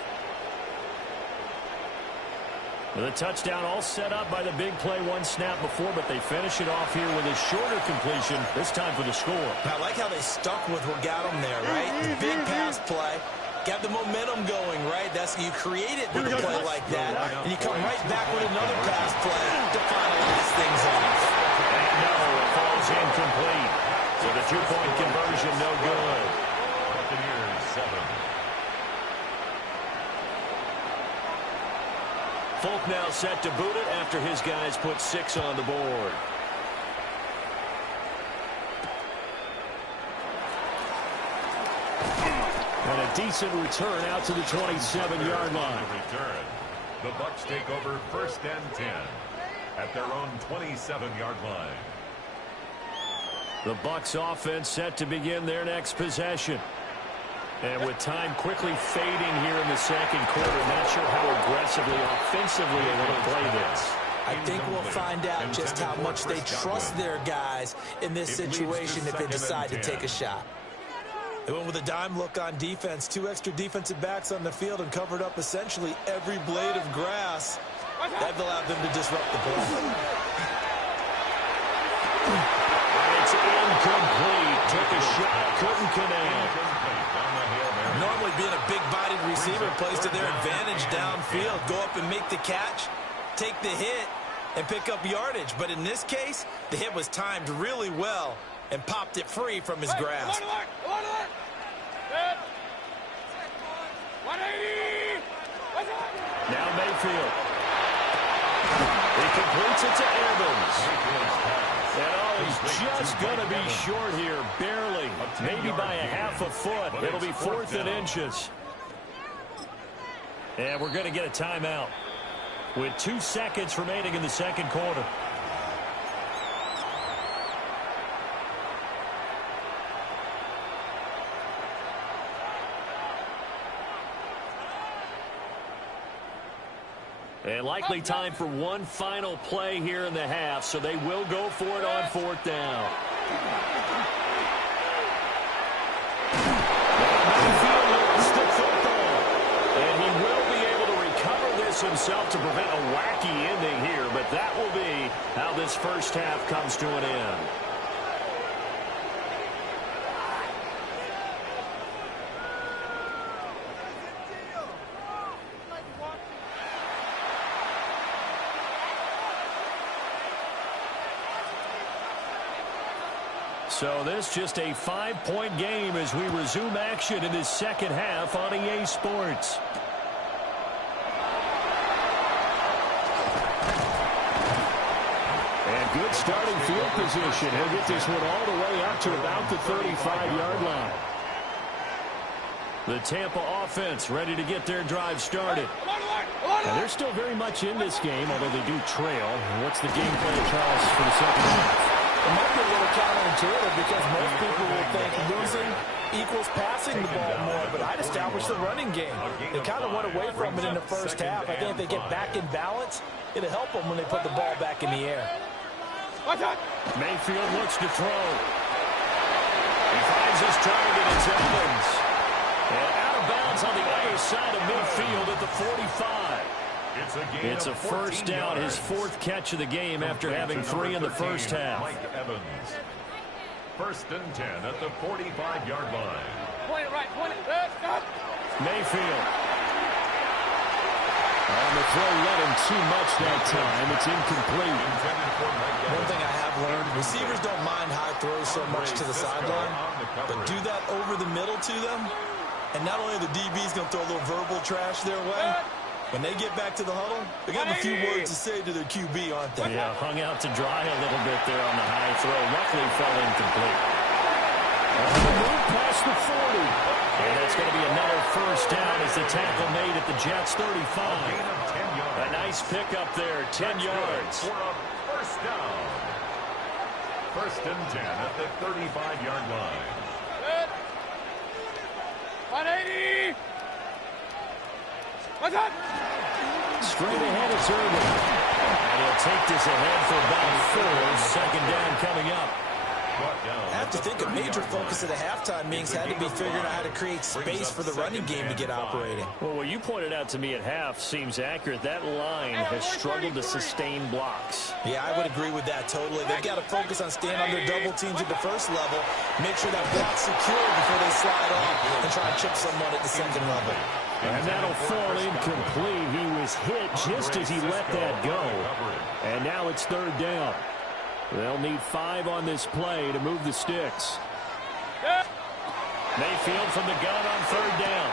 The touchdown all set up by the big play one snap before, but they finish it off here with a shorter completion, this time for the score. I like how they stuck with what got them there, right? The big pass play. Got the momentum going, right? That's you create it with a play like that, and you come right back with another pass play to finalize things off. And no, it falls incomplete. So the 2-point conversion, no good. Buccaneers 7. Folk now set to boot it after his guys put 6 on the board. And a decent return out to the 27-yard line. Return. The Bucs take over 1st and 10 at their own 27-yard line. The Bucs offense set to begin their next possession. And with time quickly fading here in the second quarter, not sure how aggressively, offensively they want to play this. I think we'll find out just how much they trust their guys in this situation if they decide to take a shot. They went with a dime look on defense, 2 extra defensive backs on the field and covered up essentially every blade of grass. That allowed them to disrupt the play. It's incomplete. Took a shot, couldn't connect. Normally being a big-bodied receiver plays to their advantage downfield. Go up and make the catch, take the hit, and pick up yardage. But in this case, the hit was timed really well and popped it free from his grasp. Now Mayfield. He completes it to Evans. And he's just going to be short here, barely, maybe by a half a foot. It'll be 4th and inches. And we're going to get a timeout with 2 seconds remaining in the second quarter. And likely time for one final play here in the half, so they will go for it on 4th down. Mayfield lost the football. And he will be able to recover this himself to prevent a wacky ending here, but that will be how this first half comes to an end. So this just a 5-point game as we resume action in this second half on EA Sports. And good starting field position. He'll get this one all the way up to about the 35-yard line. The Tampa offense ready to get their drive started. And they're still very much in this game, although they do trail. What's the game plan, Charles, for the second half? It might be a little counterintuitive because most people will think losing equals passing the ball more, but I'd establish the running game. They kind of went away from it in the first half. I think if they get back in balance, it'll help them when they put the ball back in the air. Mayfield looks to throw. He finds his target. It's Evans. And out of bounds on the other side of midfield at the 45. It's a first down, his fourth catch of the game after having 3 in the first half. Mike Evans. First and 10 at the 45-yard line. Point it right, point it. Stop. Mayfield. On the throw, let him too much that time. It's incomplete. One thing I have learned, receivers don't mind high throws so much to the sideline, but do that over the middle to them, and not only are the DBs going to throw a little verbal trash their way, when they get back to the huddle, they got a few words to say to their QB, aren't they? Yeah, hung out to dry a little bit there on the high throw. Luckily fell incomplete. On the move past the 40. And that's going to be another first down as the tackle made at the Jets' 35. A nice pickup there, 10 yards. For a first down. First and 10 at the 35-yard line. 180. What's up? Straight ahead, it's Irvin. And he'll take this ahead for about 4. Second down coming up. I have to think a major focus of the halftime meetings had to be figuring out how to create space for the running game to get operating. Well, what you pointed out to me at half seems accurate. That line has struggled to sustain blocks. Yeah, I would agree with that totally. They've got to focus on staying on their double teams at the first level, make sure that block's secure before they slide off and try and chip someone at the second level. And that'll fall incomplete. He was hit just as he let that go. And now it's third down. They'll need 5 on this play to move the sticks. Mayfield from the gun on third down.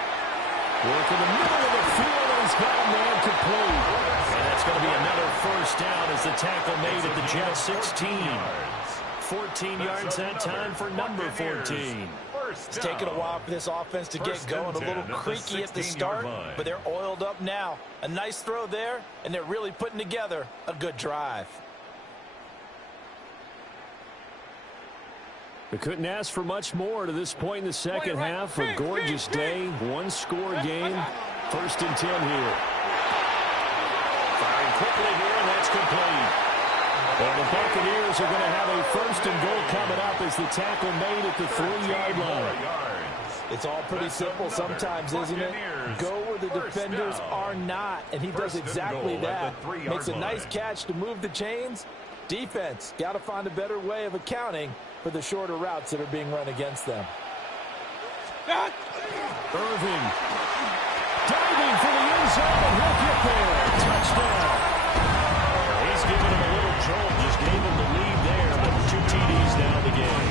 Work in the middle of the field, and he's got a man complete. And that's going to be another first down as the tackle made at the Jets' 16. 14 yards that time for number 14. It's taken a while for this offense to get going. A little creaky at the start, but they're oiled up now. A nice throw there, and they're really putting together a good drive. They couldn't ask for much more to this point in the second half. A gorgeous day, one-score game. First and 10 here. Firing quickly here, and that's complete. And the Buccaneers are going to have a first and goal coming up as the tackle made at the 3-yard line. It's all pretty simple sometimes, isn't it? Go where the defenders are not, and he does exactly that. Makes a nice catch to move the chains. Defense, got to find a better way of accounting for the shorter routes that are being run against them. Irving diving for the end zone, and he'll get there. Touchdown. He's giving him a little jolt, just gave him the lead there, but 2 TDs now in the game.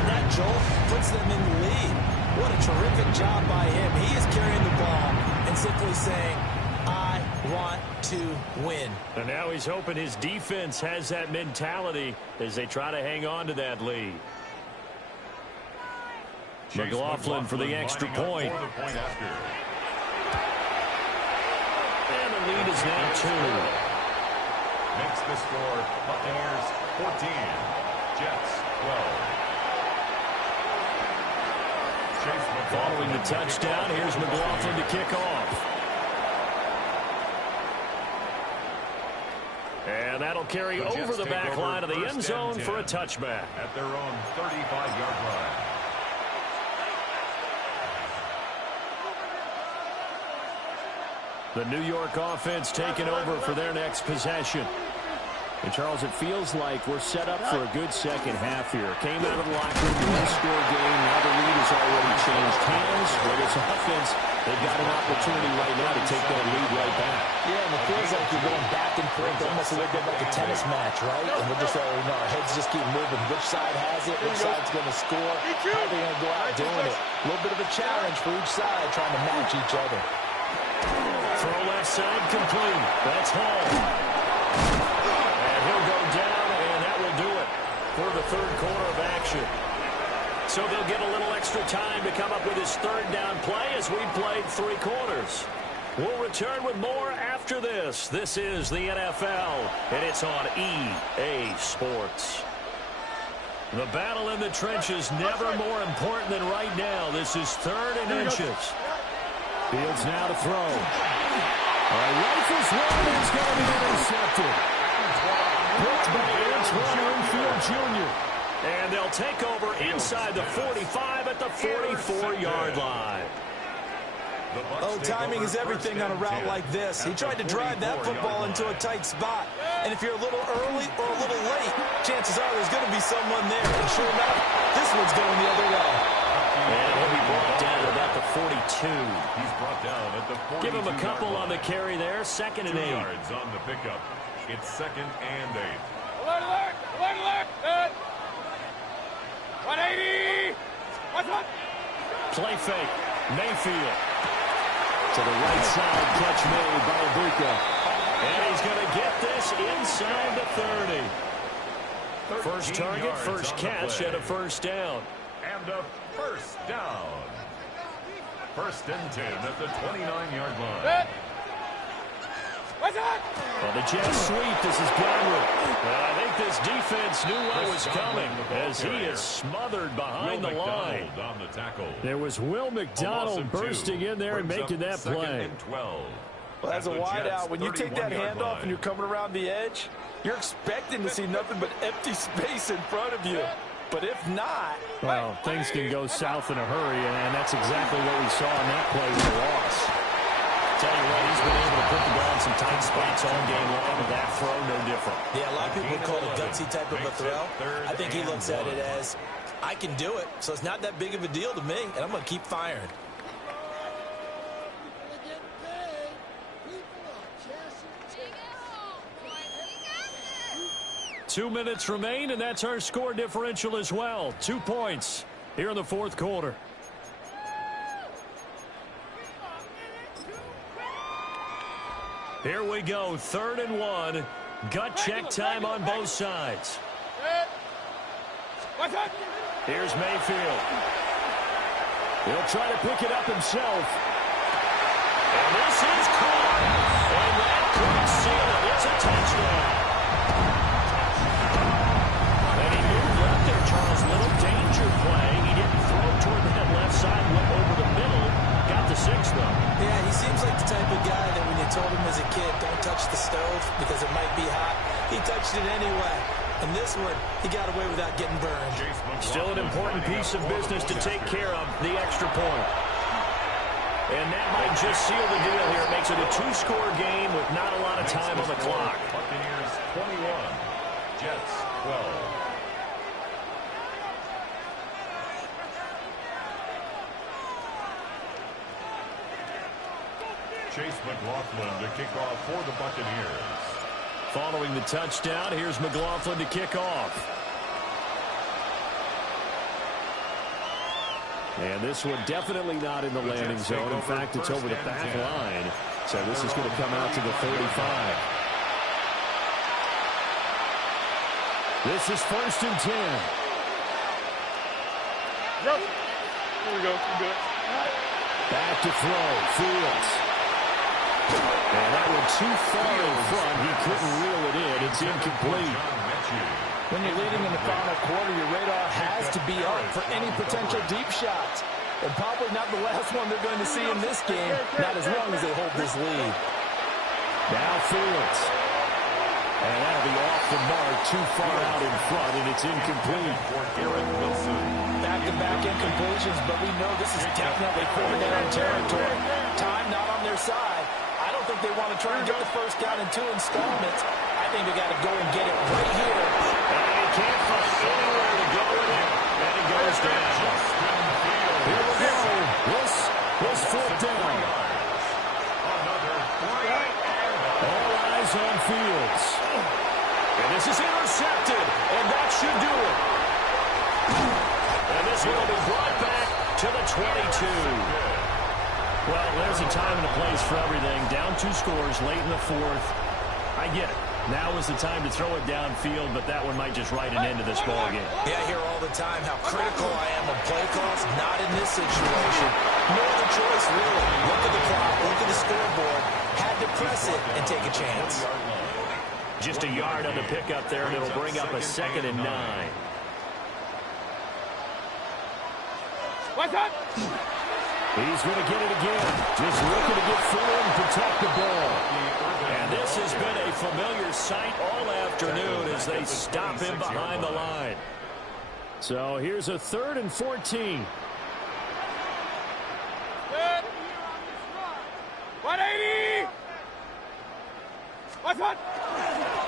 And that jolt puts them in the lead. What a terrific job by him. He is carrying the ball and simply saying, I want to win. And now he's hoping his defense has that mentality as they try to hang on to that lead. McLaughlin for the extra point. And the lead is now 2. Makes the score Buccaneers 14, Jets 12. Following the touchdown, here's McLaughlin to kick off. And that'll carry over the back line of the end zone for a touchback. At their own 35-yard line. The New York offense taking over for their next possession. And, Charles, it feels like we're set up for a good second half here. Came out of the locker room, one-score game. Now the lead has already changed hands. With this offense, they've got an opportunity right now to take that lead right back. Yeah, and it feels like you're going back and forth, almost a little bit like a tennis match, right? And we're just, our heads just keep moving. Which side has it? Which side's going to score? How are they going to go out doing it? A little bit of a challenge for each side, trying to match each other. Throw left side complete. That's Hall. And he'll go down, and that will do it for the third quarter of action. So they'll get a little extra time to come up with his third down play as we played 3 quarters. We'll return with more after this. This is the NFL, and it's on EA Sports. The battle in the trenches never more important than right now. This is 3rd and inches. Fields now to throw. Rifles one is going to be intercepted. Picked by Antoine Winfield Jr. And they'll take over inside the 45 at the 44-yard line. Oh, timing is everything on a route like this. He tried to drive that football into a tight spot. And if you're a little early or a little late, chances are there's going to be someone there. And sure enough, this one's going the other way. And he'll be brought down at about the 42. He's brought down at the 42. Give him a couple on the carry there. 2nd and 8. 2 yards on the pickup. It's 2nd and 8. Alert, alert, alert, alert. Good. 180. What's up? Play fake. Mayfield. To the right side, catch made by Ibuka. And he's going to get this inside the 30. First target, first catch, and a first down. And a first down. 1st and 10 at the 29-yard line. What's up? Well, the jet sweep, this is Godwin. Well, I think this defense knew what was coming as he is smothered behind the line. On the tackle. There was Will McDonald bursting in there and making that play. 12. Well, as a wideout, when you take that handoff and you're coming around the edge, you're expecting to see nothing but empty space in front of you. But if not... Well, things can go south in a hurry, and that's exactly what we saw in that play with the loss. Tell you what, he's been able to put the ball in some tight spots all game long, and that throw no different. Yeah, a lot of people would call it a gutsy type of a throw. I think he looks at it as, I can do it, so it's not that big of a deal to me, and I'm going to keep firing. Two minutes remain, and that's our score differential as well. 2 points here in the 4th quarter. Here we go, 3rd and 1. Gut check time on both sides. What's up? Here's Mayfield. He'll try to pick it up himself. And this is caught. And that could seal it. It's a touchdown. And he moved left there, Charles. Little danger play. He didn't throw toward that left side, went over the middle. Got the 6, though. Yeah, he seems like the type of guy that when you told him as a kid, don't touch the stove because it might be hot, he touched it anyway. And this one, he got away without getting burned. Still an important piece of business to take care of, the extra point. And that might just seal the deal here. It makes it a 2-score game with not a lot of time on the clock. Buccaneers 21, Jets 12. Chase McLaughlin to kick off for the Buccaneers. Following the touchdown, here's McLaughlin to kick off. And this one definitely not in the landing zone. In fact, it's over the back line. So this is going to come out to the 35. This is 1st and 10. Here we go. You good. Back to throw. Fields. And that one too far in front. He couldn't reel it in. It's incomplete. When you're leading in the final quarter, your radar has to be up for any potential deep shots. And probably not the last one they're going to see in this game, not as long as they hold this lead. Now Fields. And that'll be off the mark, too far out in front, and it's incomplete. Back-to-back incompletions, but we know this is definitely 4th down territory. Time not on their side. I don't think they want to try and get the first down in 2 installments. I think they got to go and get it right here. And he can't find anywhere to go with it. And he goes down. Here we go. This was 4th down. All eyes on Fields. And this is intercepted. And that should do it. And this will be brought back to the 22. Well, there's a time and a place for everything. Down 2 scores late in the 4th. I get it. Now is the time to throw it downfield, but that one might just write an end to this ball game. Yeah, I hear all the time how critical I am of play calls. Not in this situation. No other choice, really. Look at the clock, look at the scoreboard. Had to press it and take a chance. Just a yard on the pickup there, and it'll bring up a 2nd and 9. What's up? He's going to get it again. Just looking to get forward and protect the ball. And this has been a familiar sight all afternoon as they stop him behind the line. So here's a 3rd and 14. 180! What's up?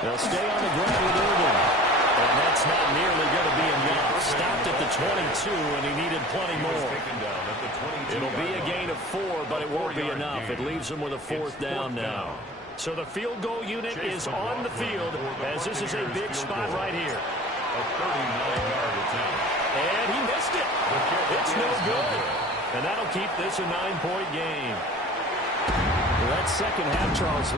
They'll stay on the ground with Irvin. And that's not nearly going to be enough. Stopped at the 22, and he needed plenty more. It'll be a gain of 4, but it won't be enough. It leaves him with a 4th down now. So the field goal unit is on the field, as this is a big spot right here. A 39-yard attempt. And he missed it. It's no good. And that'll keep this a 9-point game. Well, that second half, Charles.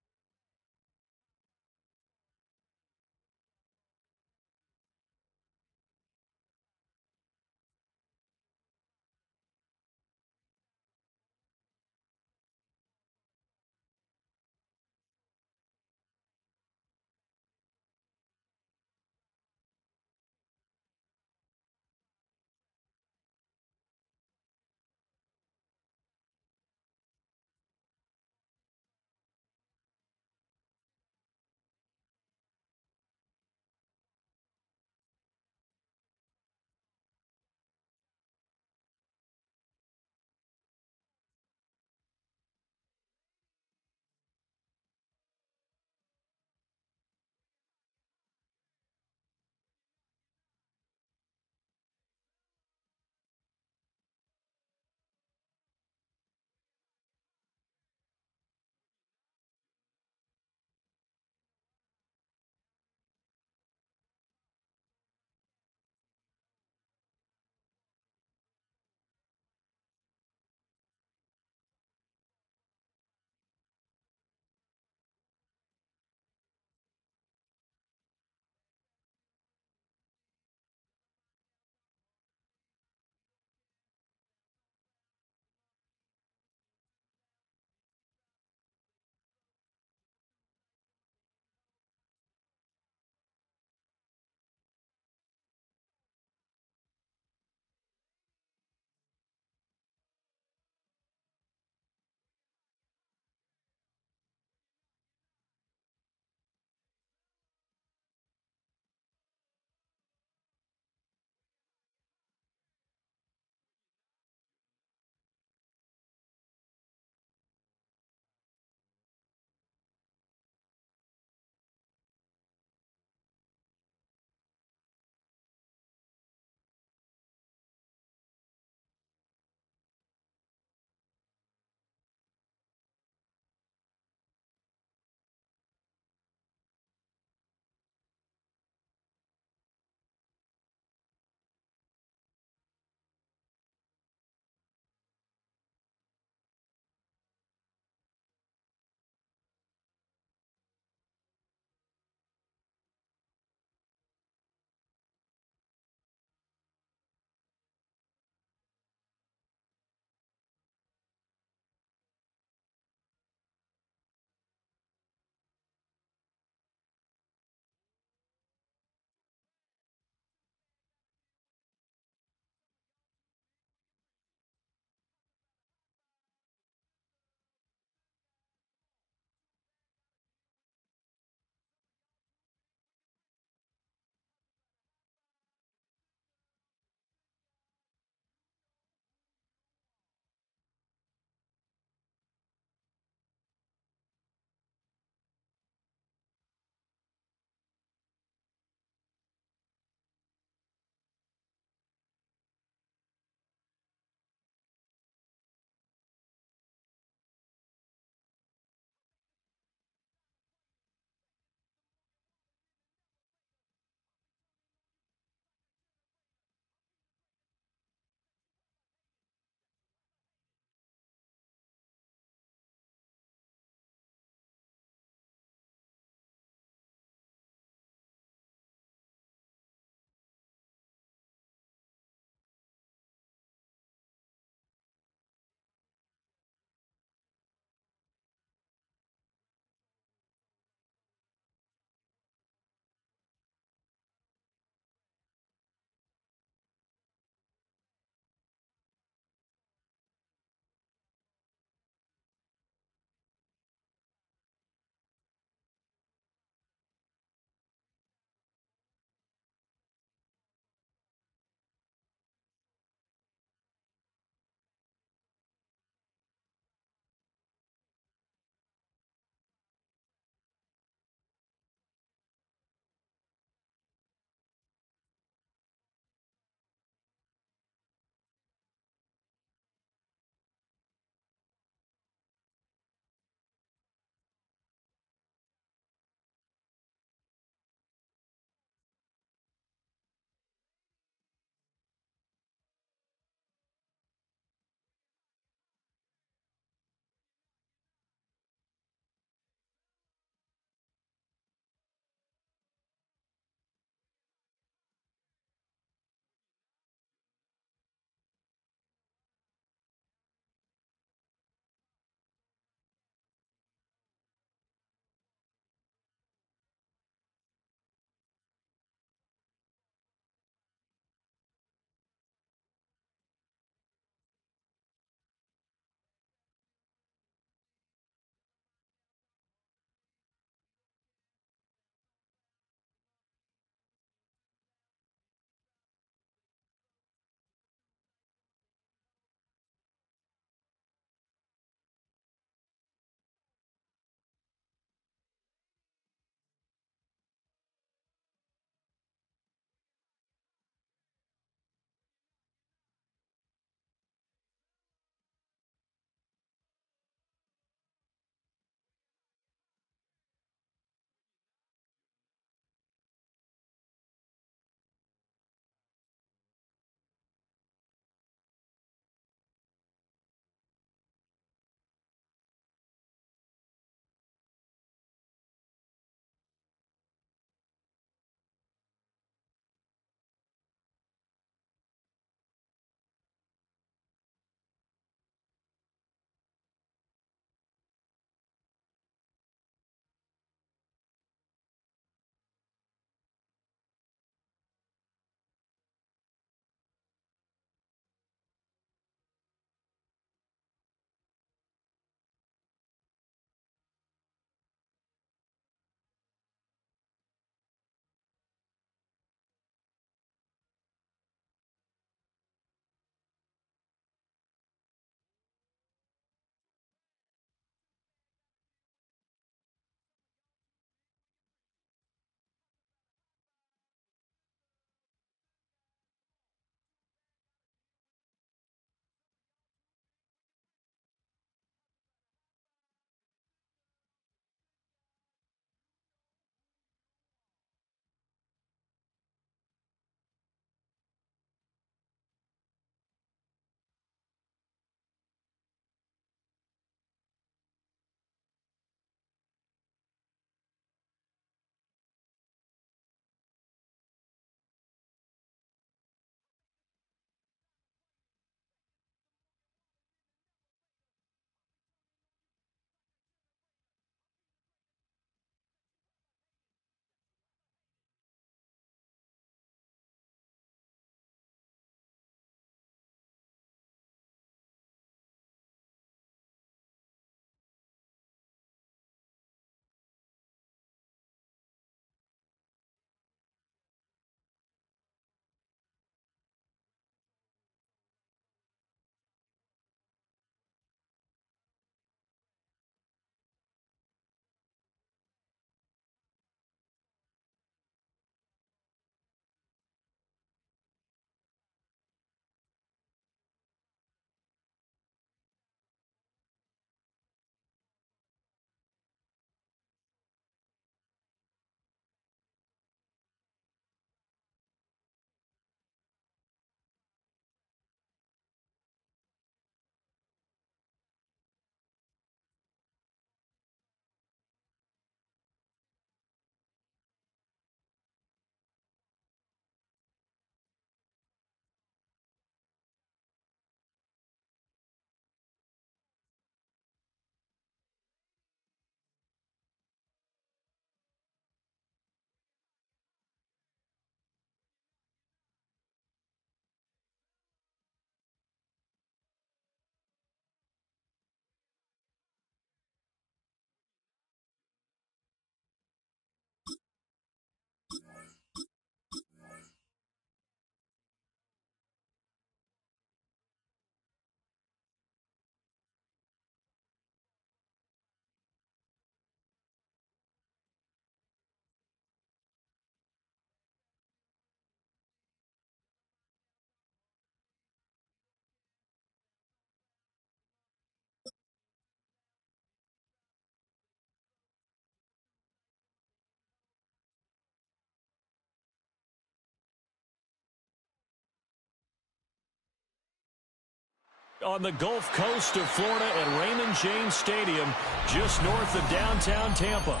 On the Gulf Coast of Florida at Raymond James Stadium, just north of downtown Tampa.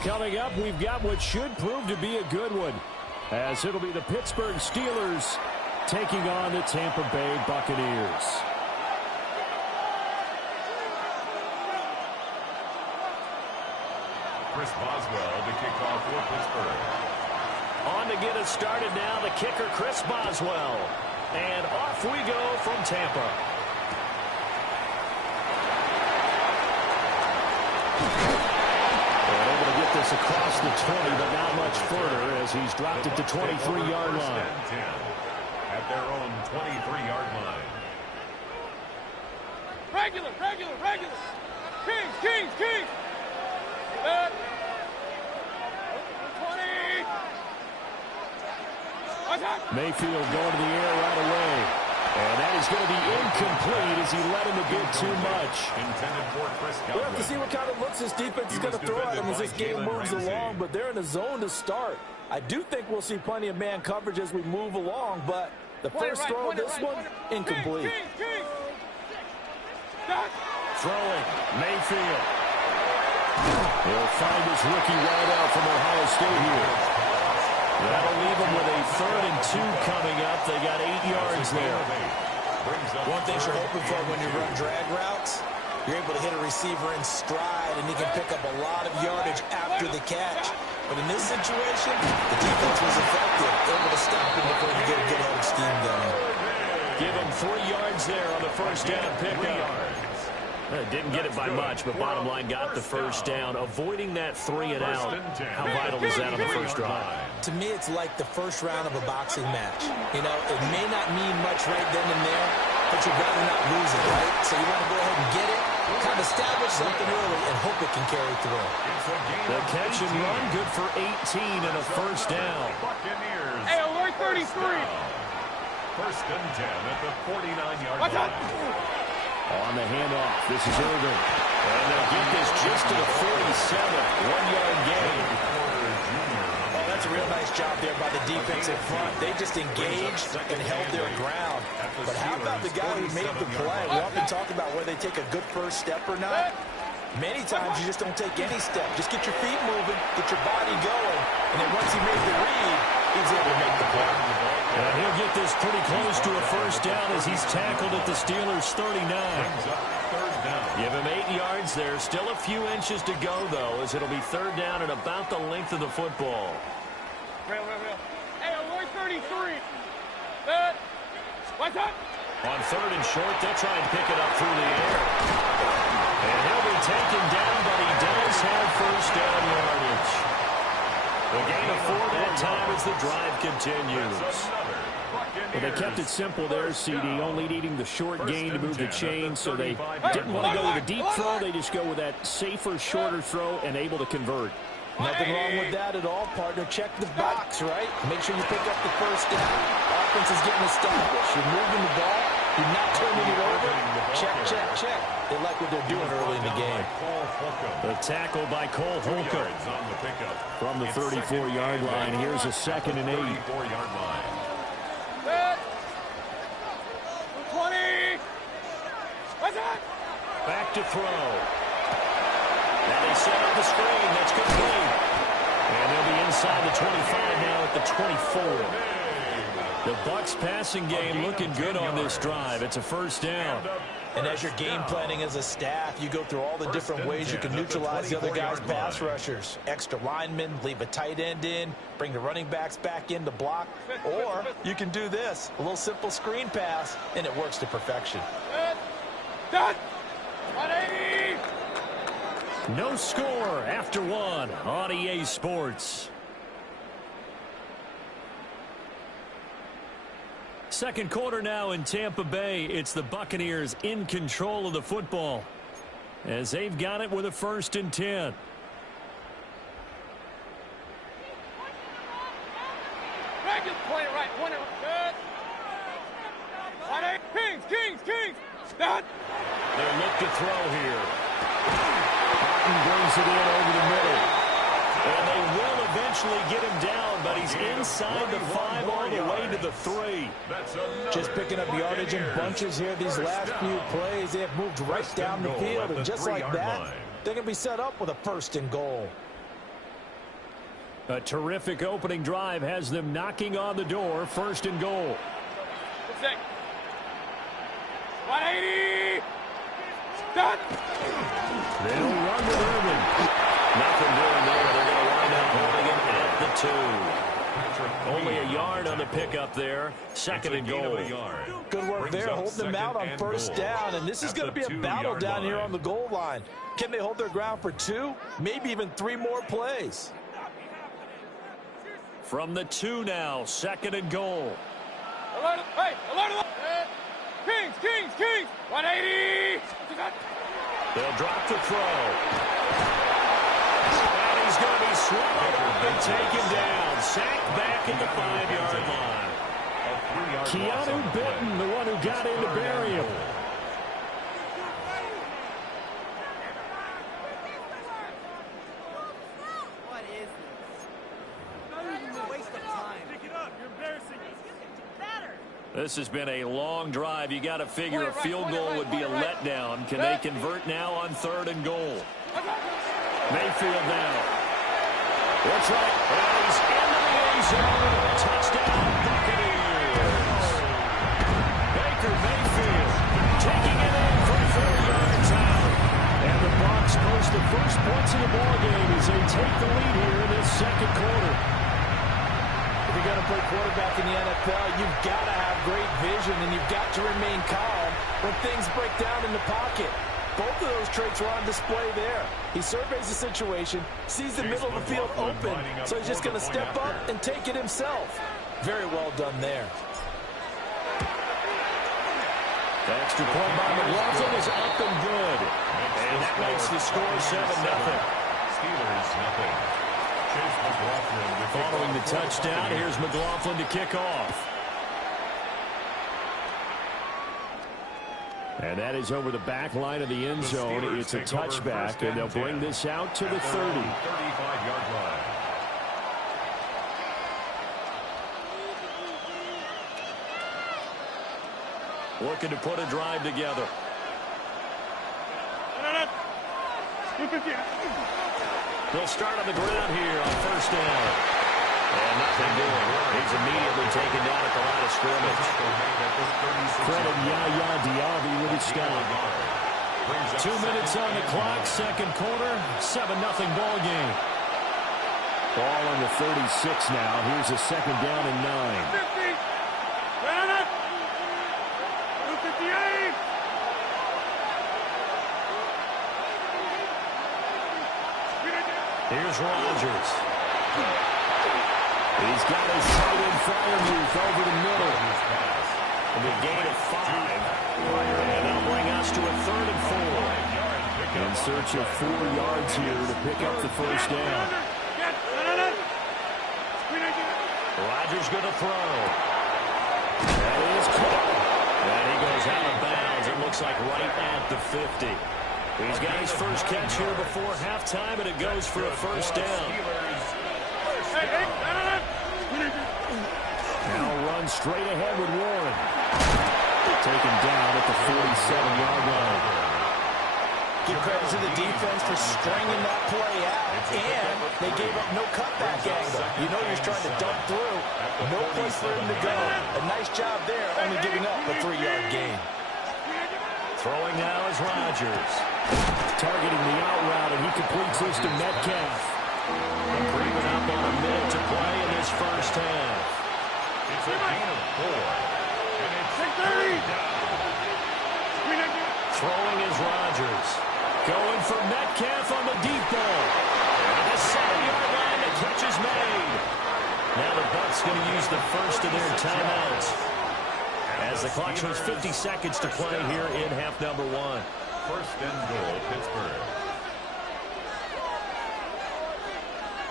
Coming up, we've got what should prove to be a good one, as it'll be the Pittsburgh Steelers taking on the Tampa Bay Buccaneers. Chris Boswell to kick off for Pittsburgh. On to get us started now, the kicker, Chris Boswell. And off we go from Tampa. And able to get this across the 20, but not much further as he's dropped it to 23-yard line. At their own 23-yard line. Regular. Kings. 20. Mayfield going to the air right away. And that is going to be incomplete as he let him a bit too much. Intended for Chris We'll have to see what kind of looks this defense is going to throw at him as this game moves along, but they're in a zone to start. I do think we'll see plenty of man coverage as we move along, but the first throw of this one, incomplete. Throwing, Mayfield. He'll find his rookie wideout from Ohio State here. That'll leave him with a 3rd and 2 coming up. They got 8 yards there. One thing you're hoping for when you run drag routes, you're able to hit a receiver in stride, and he can pick up a lot of yardage after the catch. But in this situation, the defense was effective, able to stop him before he could get a good head of steam going. Give him 3 yards there on the first down pickup. Didn't get it by much, but bottom line got the first down. Avoiding that 3 and out. How vital is that on the first drive? To me, it's like the first round of a boxing match. You know, it may not mean much right then and there, but you'd rather not lose it, right? So you want to go ahead and get it, kind of establish something early, and hope it can carry through. The catch and run, good for 18 and a first down. Hey, alert 33. First and 10 at the 49-yard line. On the handoff, this is Irvin. And they'll get this just to the 47, 1-yard gain. Oh, that's a real nice job there by the defense in front. They just engaged and held their ground. But how about the guy who made the play? We often talk about whether they take a good first step or not. Many times you just don't take any step. Just get your feet moving, get your body going, and then once he made the read, he's able to make the play. And he'll get this pretty close to a first down as he's tackled at the Steelers' 39. Give him 8 yards there. Still a few inches to go, though, as it'll be 3rd down and about the length of the football. Real. Hey, alert 33. What's up? On 3rd and short, they'll try and pick it up through the air. And he'll be taken down, but he does have first down yardage. The gain of 4 that time as the drive continues. Well, they kept it simple there, CD, only needing the short gain to move the chain, so they didn't want to go with a deep throw. They just go with that safer, shorter throw and able to convert. Nothing wrong with that at all, partner. Check the box, right? Make sure you pick up the first down. Offense is getting established. You're moving the ball. You're not turning it over. Check. They like what they're doing early in the game. The tackle by Cole Holcomb from the 34-yard line. Here's a 2nd and 8. 34-yard line. 20. What's that? Back to throw. Now they set up the screen. That's complete. And they'll be inside the 25 now at the 24. The Bucs passing game looking good on this drive. It's a first down. And as you're game planning as a staff, you go through all the different ways you can neutralize the other guys' pass rushers. Extra linemen, leave a tight end in, bring the running backs back in to block. Or you can do this, a little simple screen pass, and it works to perfection. Done. 180. No score after 1 on EA Sports. Second quarter now in Tampa Bay. It's the Buccaneers in control of the football as they've got it with a 1st and 10. Point it right. Kings. Done. They'll look to throw here. Martin brings it in over the middle. And they will eventually get him down, but he's inside the 5 all the way to the 3. Just picking up yardage in bunches here these last few plays. They have moved right down the field, and just like that, they're going to be set up with a 1st and goal. A terrific opening drive has them knocking on the door. 1st and goal. 180. Done. They'll run with Irvin. Nothing doing there. They're going to wind up holding him at the 2. Only a yard on the pickup there. 2nd and goal. Good work there, holding them out on 1st down, and this is going to be a battle down here on the goal line. Can they hold their ground for 2, maybe even 3 more plays? From the 2 now, 2nd and goal. Alert, hey, alert. Kings, Kings, Kings. 180. They'll drop the throw. And he's going to be swallowed up and taken down. Sacked back at the 5-yard line. Keanu Benton, the one who got in to bury him. What is this? It's a waste of time. Pick it up. You're embarrassing. This has been a long drive. You got to figure a field goal would be a letdown. Can they convert now on 3rd and goal? Mayfield now. That's right. And he's into the end zone. Touchdown, Buccaneers. Baker Mayfield taking it in for 4 yards out. And the Bucs post the first points of the ballgame as they take the lead here in this 2nd quarter. If you're going to play quarterback in the NFL, you've got to have great vision, and you've got to remain calm when things break down in the pocket. Both of those traits were on display there. He surveys the situation, sees the middle of the field open, so he's just going to step up and take it himself. Very well done there. The extra point by McLaughlin is up and good. And that makes the score 7-0. Steelers, nothing. Following the touchdown, here's McLaughlin to kick off. And that is over the back line of the end zone. It's a touchback, and they'll bring this out to the 30. 35-yard line. Looking to put a drive together. They'll start on the ground here on 1st down. And nothing doing. He's immediately taken down at the line of scrimmage. Credit Yaya Diaby with his stop. 2 minutes on the clock, 2nd quarter, 7-0 ball game. Ball on the 36 now. Here's a 2nd down and 9. 50. 258. Here's Rodgers. He's got his tight end Freiermuth over the middle. And a gain of 5. And that'll bring us to a 3rd and 4. In search of 4 yards here to pick up the 1st down. Rodgers going to throw. That is caught. And he goes out of bounds. It looks like right at the 50. He's got his first catch here before halftime, and it goes for a 1st down. Now run straight ahead with Warren. Taken down at the 47-yard line. Give credit to the defense for stringing that play out, and they gave up no cutback angle. You know you're trying to dump through. No place for him to go. A nice job there, only giving up a 3-yard gain. Throwing now is Rodgers. Targeting the out route, and he completes this to Metcalf. Creeping up on a minute to play in this 1st half. It's a gain of 4. And it's 30. Throwing is Rodgers. Going for Metcalf on the deep ball. And the 7-yard line, the catch is made. Now the Bucs going to use the first of their timeouts. As the clock shows 50 seconds to play here in half number 1. 1st and goal, Pittsburgh.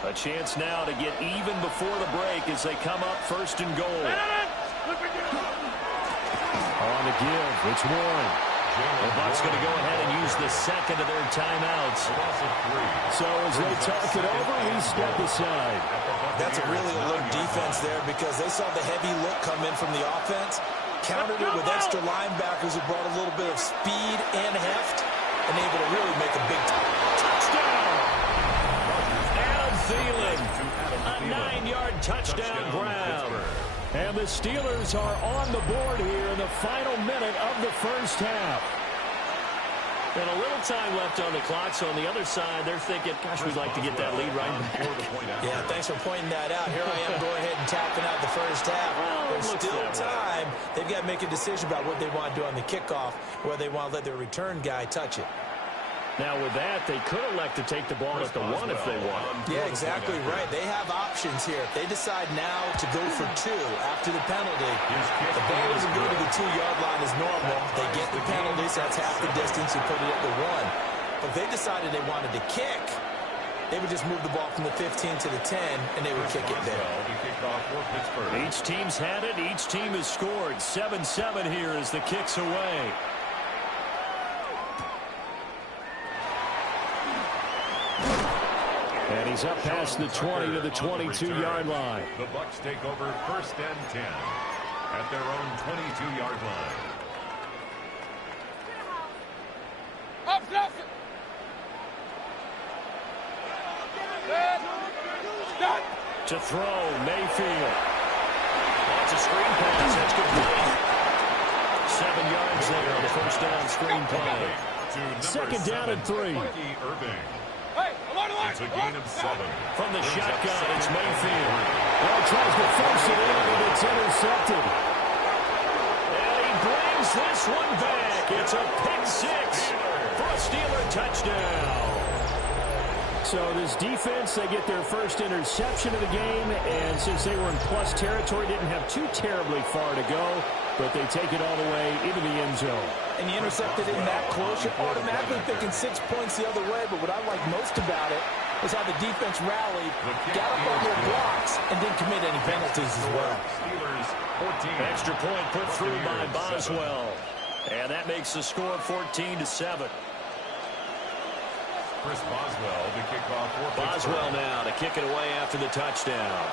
A chance now to get even before the break as they come up 1st and goal. On the give, it's Warren. The Bucs going to go ahead and use the second of their timeouts. So as they talk it over, we step aside. That's a really alert defense there because they saw the heavy look come in from the offense, countered it with extra linebackers who brought a little bit of speed and heft, and able to really make a big touchdown. Adam Thielen, a 9-yard touchdown grab. And the Steelers are on the board here in the final minute of the first half. And a little time left on the clock, so on the other side, they're thinking, gosh, we'd like to get that lead right back. Yeah, thanks for pointing that out. Here I am going ahead and tapping out the first half. There's still time. They've got to make a decision about what they want to do on the kickoff, whether they want to let their return guy touch it. Now, with that, they could elect to take the ball at the 1 if they want. Yeah, exactly right. They have options here. If they decide now to go for 2 after the penalty, the ball doesn't go to the 2-yard line as normal. They get the penalty, so that's half the distance. You put it at the 1. But if they decided they wanted to kick, they would just move the ball from the 15 to the 10, and they would kick it there. Each team's had it. Each team has scored. 7-7 here as the kick's away. And he's up past the 20 to the 22-yard line. The Bucs take over 1st and 10 at their own 22-yard line. To throw, Mayfield. That's a screen pass. That's complete. 7 yards there on the first down screen play. 2nd down and 3. It's a gain of 7. From the shotgun, it's Mayfield. Well, tries to force it in, but it's intercepted. And he brings this one back. It's a pick 6 for a Steeler touchdown. So this defense, they get their first interception of the game, and since they were in plus territory, didn't have too terribly far to go, but they take it all the way into the end zone. And you intercepted in that close, you're automatically thinking 6 points the other way, but what I like most about it was how the defense rallied, got up on their blocks, and didn't commit any penalties as well. Extra point put through by Boswell, and that makes the score 14-7. Chris Boswell to kick off for Boswell now to kick it away after the touchdown.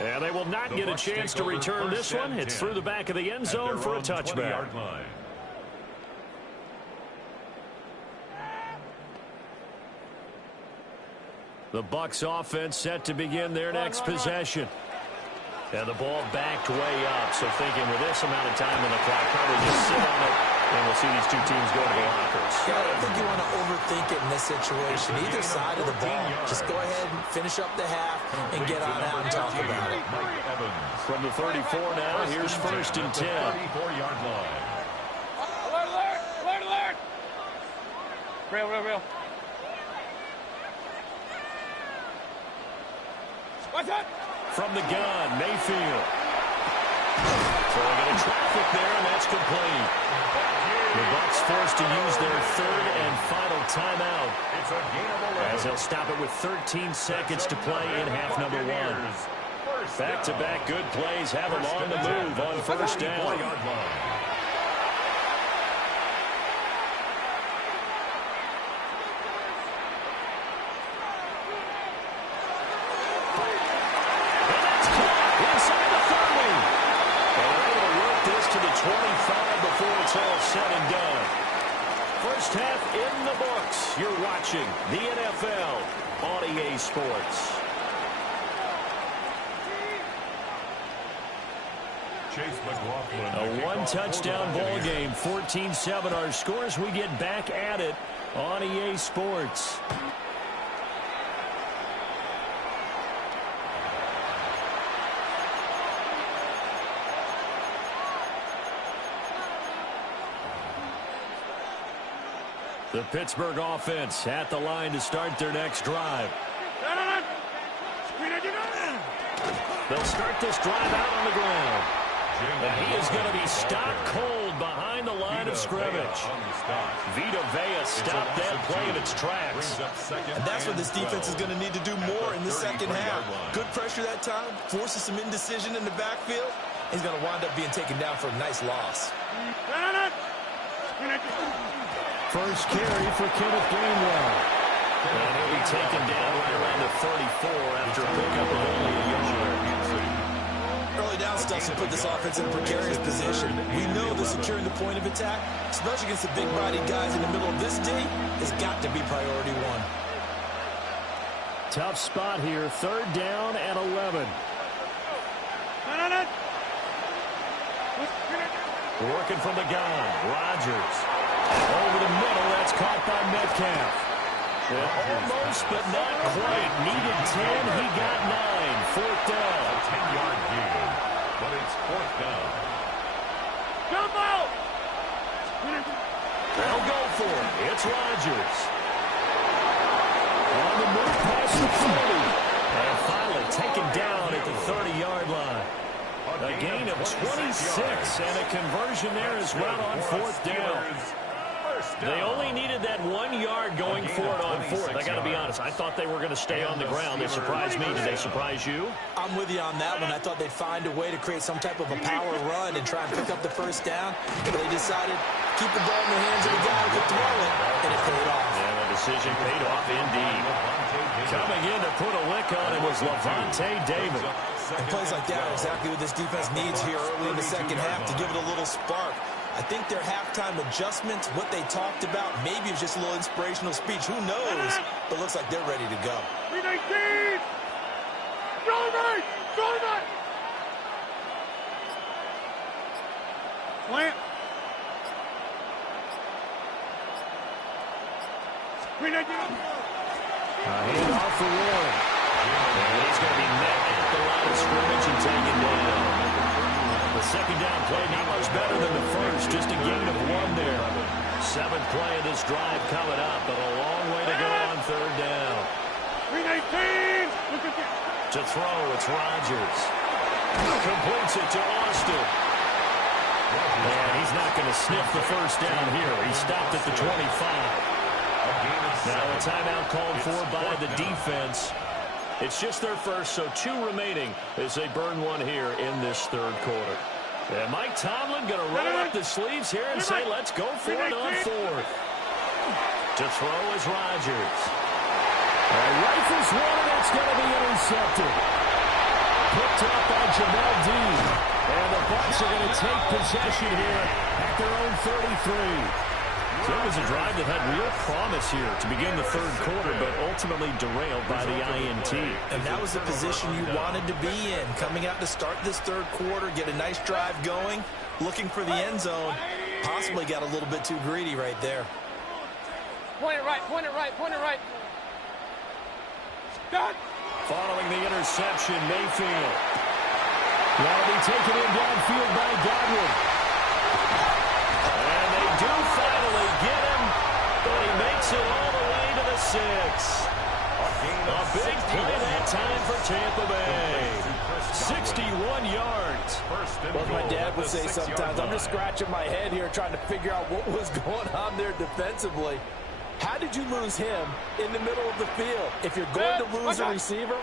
And they will not get a chance to return this one. It's through the back of the end zone for a touchback. The Bucs offense set to begin their next possession. And the ball backed way up. So thinking with this amount of time on the clock, probably just sit on it. And we'll see these two teams go to the lockers. Yeah, I don't think you want to overthink it in this situation. Either side of the ball. Just go ahead and finish up the half and get on out and talk about it. From the 34 now, here's 1st and 10. 34-yard line. Alert, alert, alert, alert. Real. What's that? From the gun, Mayfield. Throwing into traffic there, and that's complete. The Bucs forced to use their 3rd and final timeout, as they'll stop it with 13 seconds to play in half number 1. Back-to-back good plays have them on the move on 1st down. Said and done. First half in the books. You're watching the NFL on EA Sports. A 1-touchdown ball game. 14-7 our scores. We get back at it on EA Sports. The Pittsburgh offense at the line to start their next drive. They'll start this drive out on the ground. And he is going to be stopped cold behind the line of scrimmage. Vita Vea stopped that play in its tracks. And that's what this defense is going to need to do more in the second half. Good pressure that time, forces some indecision in the backfield, He's going to wind up being taken down for a nice loss. First carry for Kenneth Gainwell. And he'll be taken down right around the 34 after a pickup of only a yard. Early down stuff to put this offense in a precarious position. We know that securing the point of attack, especially against the big-bodied guys in the middle of this D, has got to be priority one. Tough spot here. Third down and 11. Working from the gun. Rodgers. Over the middle. That's caught by Metcalf. Well, almost, but not quite. Needed 10. He got 9. Fourth down. 10-yard gain, but it's fourth down. Jump out! They'll go for it. It's Rodgers. On the move past the 40. And finally taken down at the 30-yard line. A gain of 26 and a conversion there as well on fourth down. They only needed that 1 yard going for it on fourth. I got to be honest. I thought they were going to stay on the ground. They surprised me. Did they surprise you? I'm with you on that one. I thought they'd find a way to create some type of a power run and try and pick up the first down. But they decided to keep the ball in the hands of the guy who could throw it, and it paid off. And the decision paid off indeed. Coming in to put a lick on it was Levante David. And plays like that are exactly what this defense needs here early in the second half to give it a little spark. I think their halftime adjustments, what they talked about, maybe it's just a little inspirational speech. Who knows? But looks like they're ready to go. 319! Jordan! Jordan! Slant! 319! Hand off for Warren. And he's going to be met at the line of scrimmage and taken down. The second down play not much better than the first, just a gain of 1 there. Seventh play of this drive coming up, but a long way to go on third down. 319! To throw, it's Rodgers. Completes it to Austin. And he's not going to sniff the first down here. He stopped at the 25. Now a timeout called for by the defense. It's just their first, so 2 remaining as they burn 1 here in this third quarter. And Mike Tomlin going to roll up the sleeves here and say, let's go for it on fourth. To throw is Rodgers. Rifles one, and it's going to be intercepted. Picked up by Jamel Dean. And the Bucs are going to take possession here at their own 33. So it was a drive that had real promise here to begin the third quarter, but ultimately derailed by the INT. And that was the position you wanted to be in. Coming out to start this third quarter, get a nice drive going, looking for the end zone. Possibly got a little bit too greedy right there. Point it right, point it right, point it right. Done. Following the interception, Mayfield. That'll be taken in downfield by Godwin. And they do finally get him, but he makes it all the way to the 6. A big play that time for Tampa Bay. 61 yards. Well, my dad would say sometimes, I'm just scratching my head here trying to figure out what was going on there defensively. How did you lose him in the middle of the field? If you're going to lose a receiver,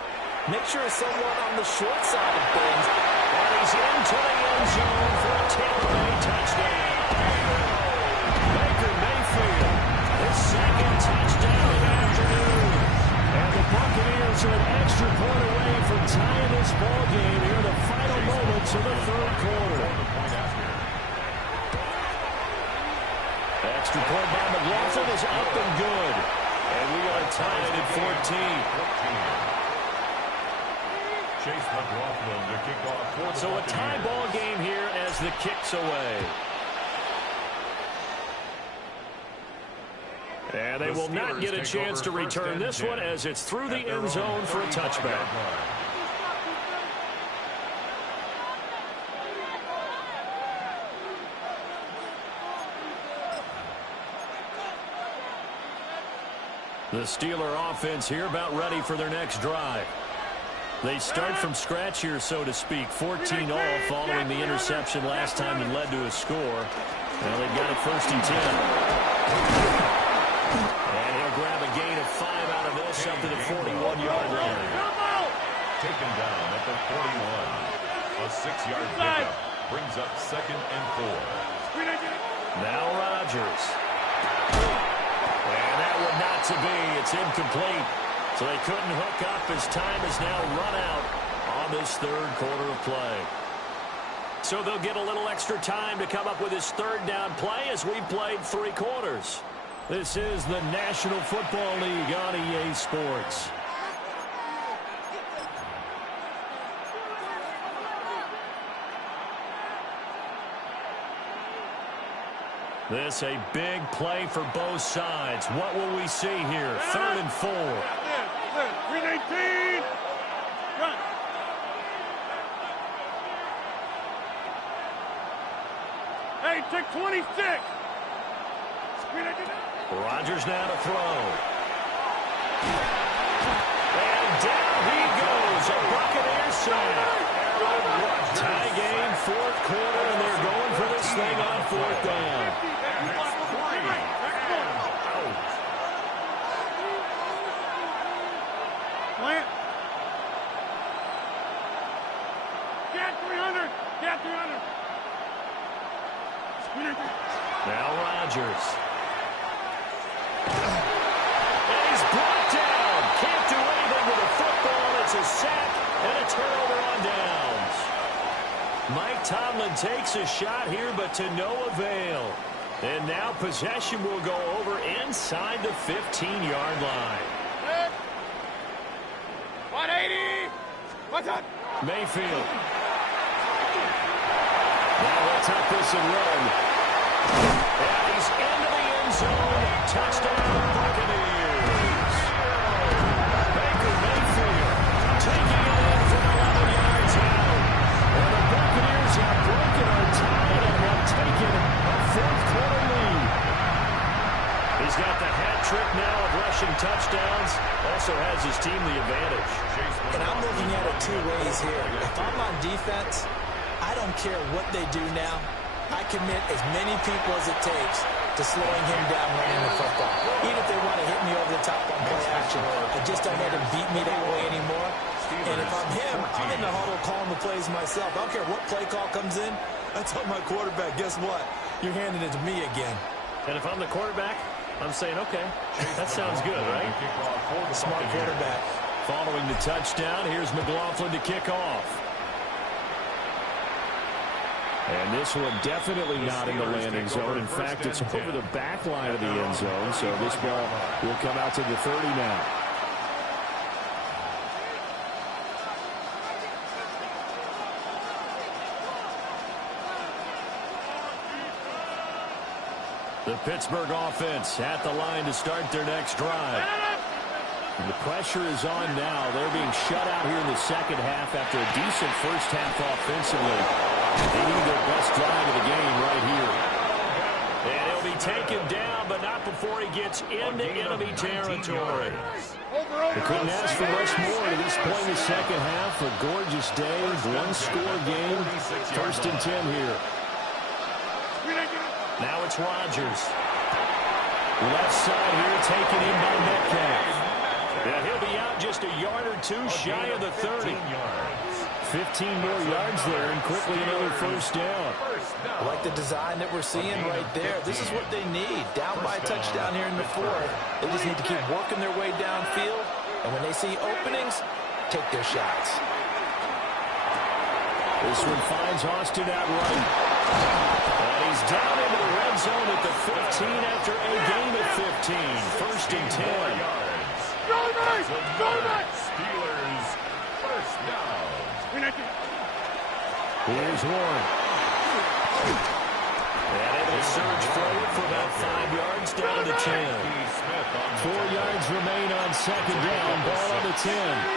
make sure it's someone on the short side of things. And he's into the end zone for a Tampa Bay touchdown. Baker Mayfield, his second touchdown of the afternoon. And the Buccaneers are an extra point away from tying this ball game here in the final moments of the third quarter. Extra point by McLaughlin is up and good. And we are tied at 14. Chase McLaughlin to kick off for the So a tie Buccaneers. ball game here as the kick's away. And they will not get a chance to return this one as it's through the end zone for a touchback. The Steeler offense here about ready for their next drive. They start from scratch here, so to speak. 14 all following the interception last time that led to a score. Well, they've got it 1st and 10. And he'll grab a gain of 5 out of this up to the 41-yard line. Taken down at the 41. A 6-yard pickup. Brings up 2nd and 4. Now Rodgers. And that one not to be. It's incomplete. So they couldn't hook up as time is now run out on this 3rd quarter of play. So they'll get a little extra time to come up with his 3rd down play as we've played 3 quarters. This is the National Football League on EA Sports. This a big play for both sides. What will we see here? 3rd and 4. 319. Run. Hey, take 26. Rodgers now to throw. And down he goes. A Buccaneers sack. Tie game, 4th quarter, and they're going for this thing on 4th down. Plant. Get 300. Get 300. Now Rodgers. And he's brought down. Can't do anything with a football. It's a sack and a turnover on downs. Mike Tomlin takes a shot here, but to no avail. And now possession will go over inside the 15-yard line. 180. What's up? Mayfield. Now let's up this and run. And he's into the end zone. Touchdown, Buccaneers. Baker Mayfield taking it in from 11 yards out. And the Buccaneers have broken our tie and have taken a 4th quarter lead. He's got the hat trick now of rushing touchdowns. Also has his team the advantage. And I'm looking at it 2 ways here. If I'm on defense, I don't care what they do now. I commit as many people as it takes to slowing him down running the football. Even if they want to hit me over the top on play action, I just don't let him beat me that way anymore. And if I'm him, I'm in the huddle calling the plays myself. I don't care what play call comes in. I tell my quarterback, guess what? You're handing it to me again. And if I'm the quarterback, I'm saying, okay, that sounds good, right? Smart quarterback. Following the touchdown, here's McLaughlin to kick off. And this one definitely not in the landing zone. In fact, it's over the back line of the end zone, so this ball will come out to the 30 now. The Pittsburgh offense at the line to start their next drive. And the pressure is on now. They're being shut out here in the 2nd half after a decent first half offensively. They need their best drive of the game right here. And he'll be taken down, but not before he gets into enemy territory. They couldn't ask for much more to this point in the 2nd half. A gorgeous day, 1-score game. 1st and 10 here. Now it's Rodgers. Left side here taken in by Metcalf. And he'll be out just a yard or 2 shy of the 30. 15 more yards there and quickly another first down. I like the design that we're seeing right there. This is what they need. Down by a touchdown here in the 4th. They just need to keep working their way downfield. And when they see openings, take their shots. This one finds Austin out right. And he's down into the red zone at the 15 after a gain of 15. 1st and 10. Steelers, first down. Here's Warren. And able to surge forward for about 5 yards down to the 10. 4 yards remain on 2nd down. Ball on the 10.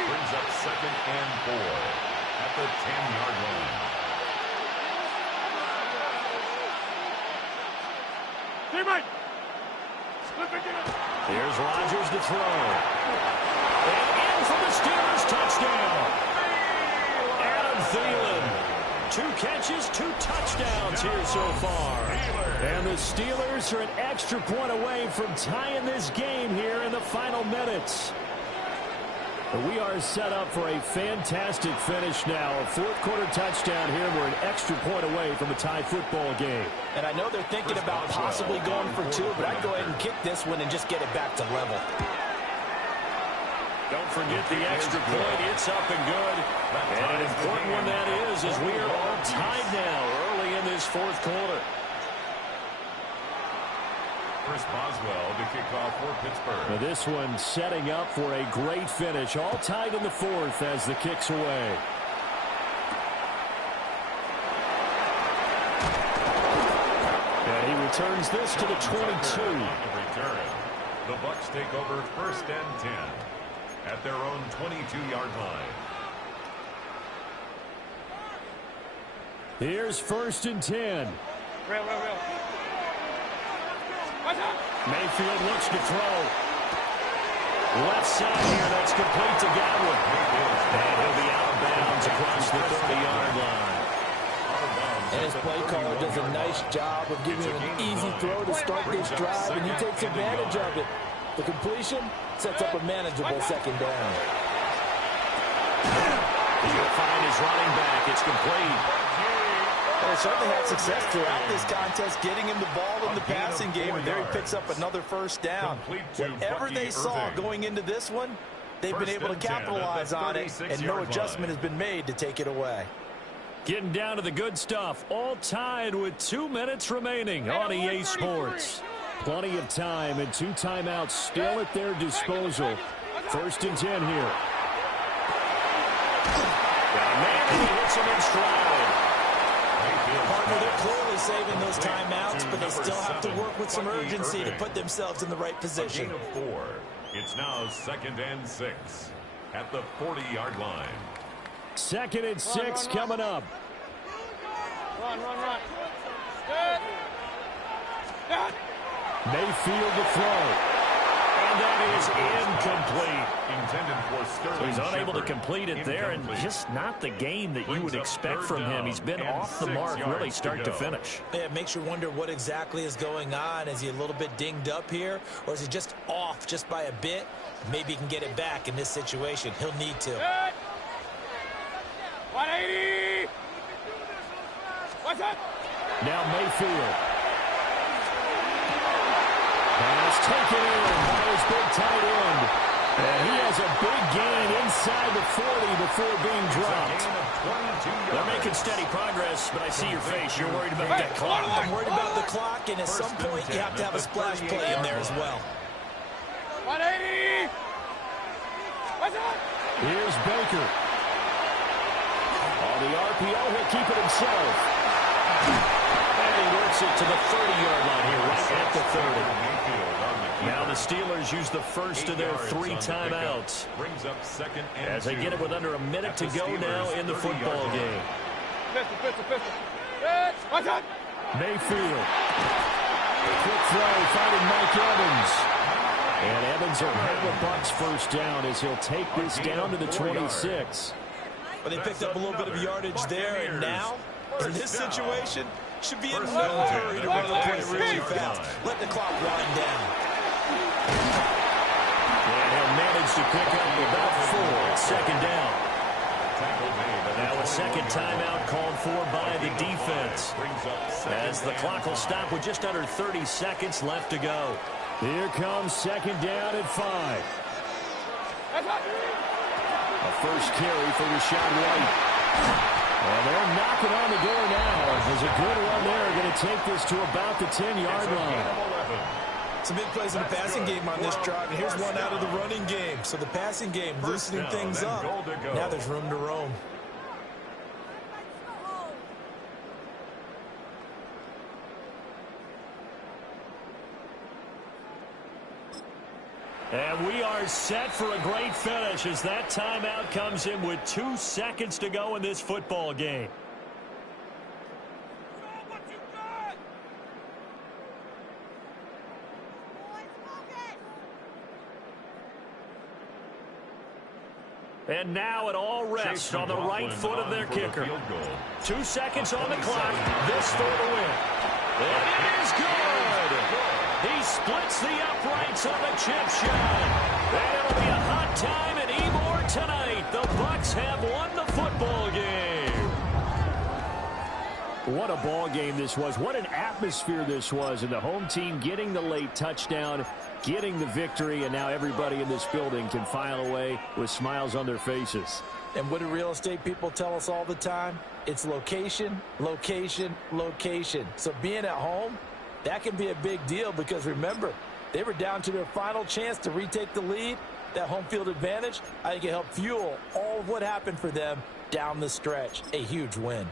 Brings up 2nd and 4 at the 10-yard line. Here's Rodgers to throw. And in for the Steelers touchdown. Adam Thielen. 2 catches, 2 touchdowns here so far. And the Steelers are an extra point away from tying this game here in the final minutes. We are set up for a fantastic finish now. A fourth-quarter touchdown here. We're an extra point away from a tie football game. And I know they're thinking about possibly going for two, but I'd go ahead and kick this one and just get it back to level. Don't forget the extra point. It's up and good. And an important one that is, as we are all tied now early in this fourth quarter. Chris Boswell to kick off for Pittsburgh. Now this one setting up for a great finish. All tied in the fourth as the kick's away. And he returns this to the 22. The Bucs take over 1st and 10 at their own 22-yard line. Here's 1st and 10. Real. Mayfield looks to throw. Left side here, that's complete to Godwin. And he'll be out of bounds across the 30-yard line. And his play caller does a nice job of giving him an easy throw to start this drive, and he takes advantage of it. The completion sets up a manageable 2nd down. He'll find his running back. It's complete. They certainly had success throughout this contest getting him the ball in the passing game, and there he picks up another 1st down. Whatever they saw going into this one, they've been able to capitalize on it, and no adjustment has been made to take it away. Getting down to the good stuff, all tied with 2 minutes remaining on EA Sports. Plenty of time and 2 timeouts still at their disposal. 1st and 10 here. And he hits him in stride. Partner, they're clearly saving those timeouts, but they still have to work with some urgency to put themselves in the right position. A gain of 4. It's now 2nd and 6 at the 40-yard line. 2nd and 6 coming up. Run. Mayfield to throw. And that is incomplete. Intended for Sterling. So he's unable to Shepard. complete it there, and just not the game that you would expect from him. He's been off the mark really start to finish. Yeah, it makes you wonder what exactly is going on. Is he a little bit dinged up here, or is he just off just by a bit? Maybe he can get it back in this situation. He'll need to. 180! What's up? Now Mayfield. Pass taken in by his big tight end. And he has a big gain inside the 40 before being dropped. They're making steady progress, but I see your face. You're worried about that clock. I'm worried about the clock, and at some point you have to have a splash play in there as well. 180! What's up? Here's Baker. On the RPO, he'll keep it himself. And he works it to the 30-yard line here, right at the 30. Now the Steelers use the first of their 3 timeouts. Brings up 2nd and As they get it with under a minute to go now in the football game. Pistol. What's up? Mayfield. Quick throw, finding Mike Evans. And Evans will have the Bucs 1st down as he'll take this down to the 26. But they picked up a little bit of yardage there, and now, in this situation, should be in no hurry to run the play really fast. Let the clock wind down. And he'll manage to pick up about 4 at 2nd down. Now a 2nd timeout called for by the defense. As the clock will stop with just under 30 seconds left to go. Here comes 2nd down at 5. A first carry for Rashad White. And they're knocking on the door now. There's a good run there. Going to take this to about the 10-yard line. Some big plays in the passing game on this drive, and here's one out of the running game. So the passing game loosening things up. Now there's room to roam. And we are set for a great finish as that timeout comes in with 2 seconds to go in this football game. And now it all rests on the right foot of their kicker. 2 seconds on the clock. This for the win. And it is good. He splits the uprights on the chip shot. And it'll be a hot time in Ybor tonight, the Bucs have won the football game. What a ball game this was. What an atmosphere this was. And the home team getting the late touchdown, getting the victory, and now everybody in this building can file away with smiles on their faces. And what do real estate people tell us all the time? It's location, location, location. So being at home, that can be a big deal because remember, they were down to their final chance to retake the lead. That home field advantage, I think it helped fuel all of what happened for them down the stretch. A huge win.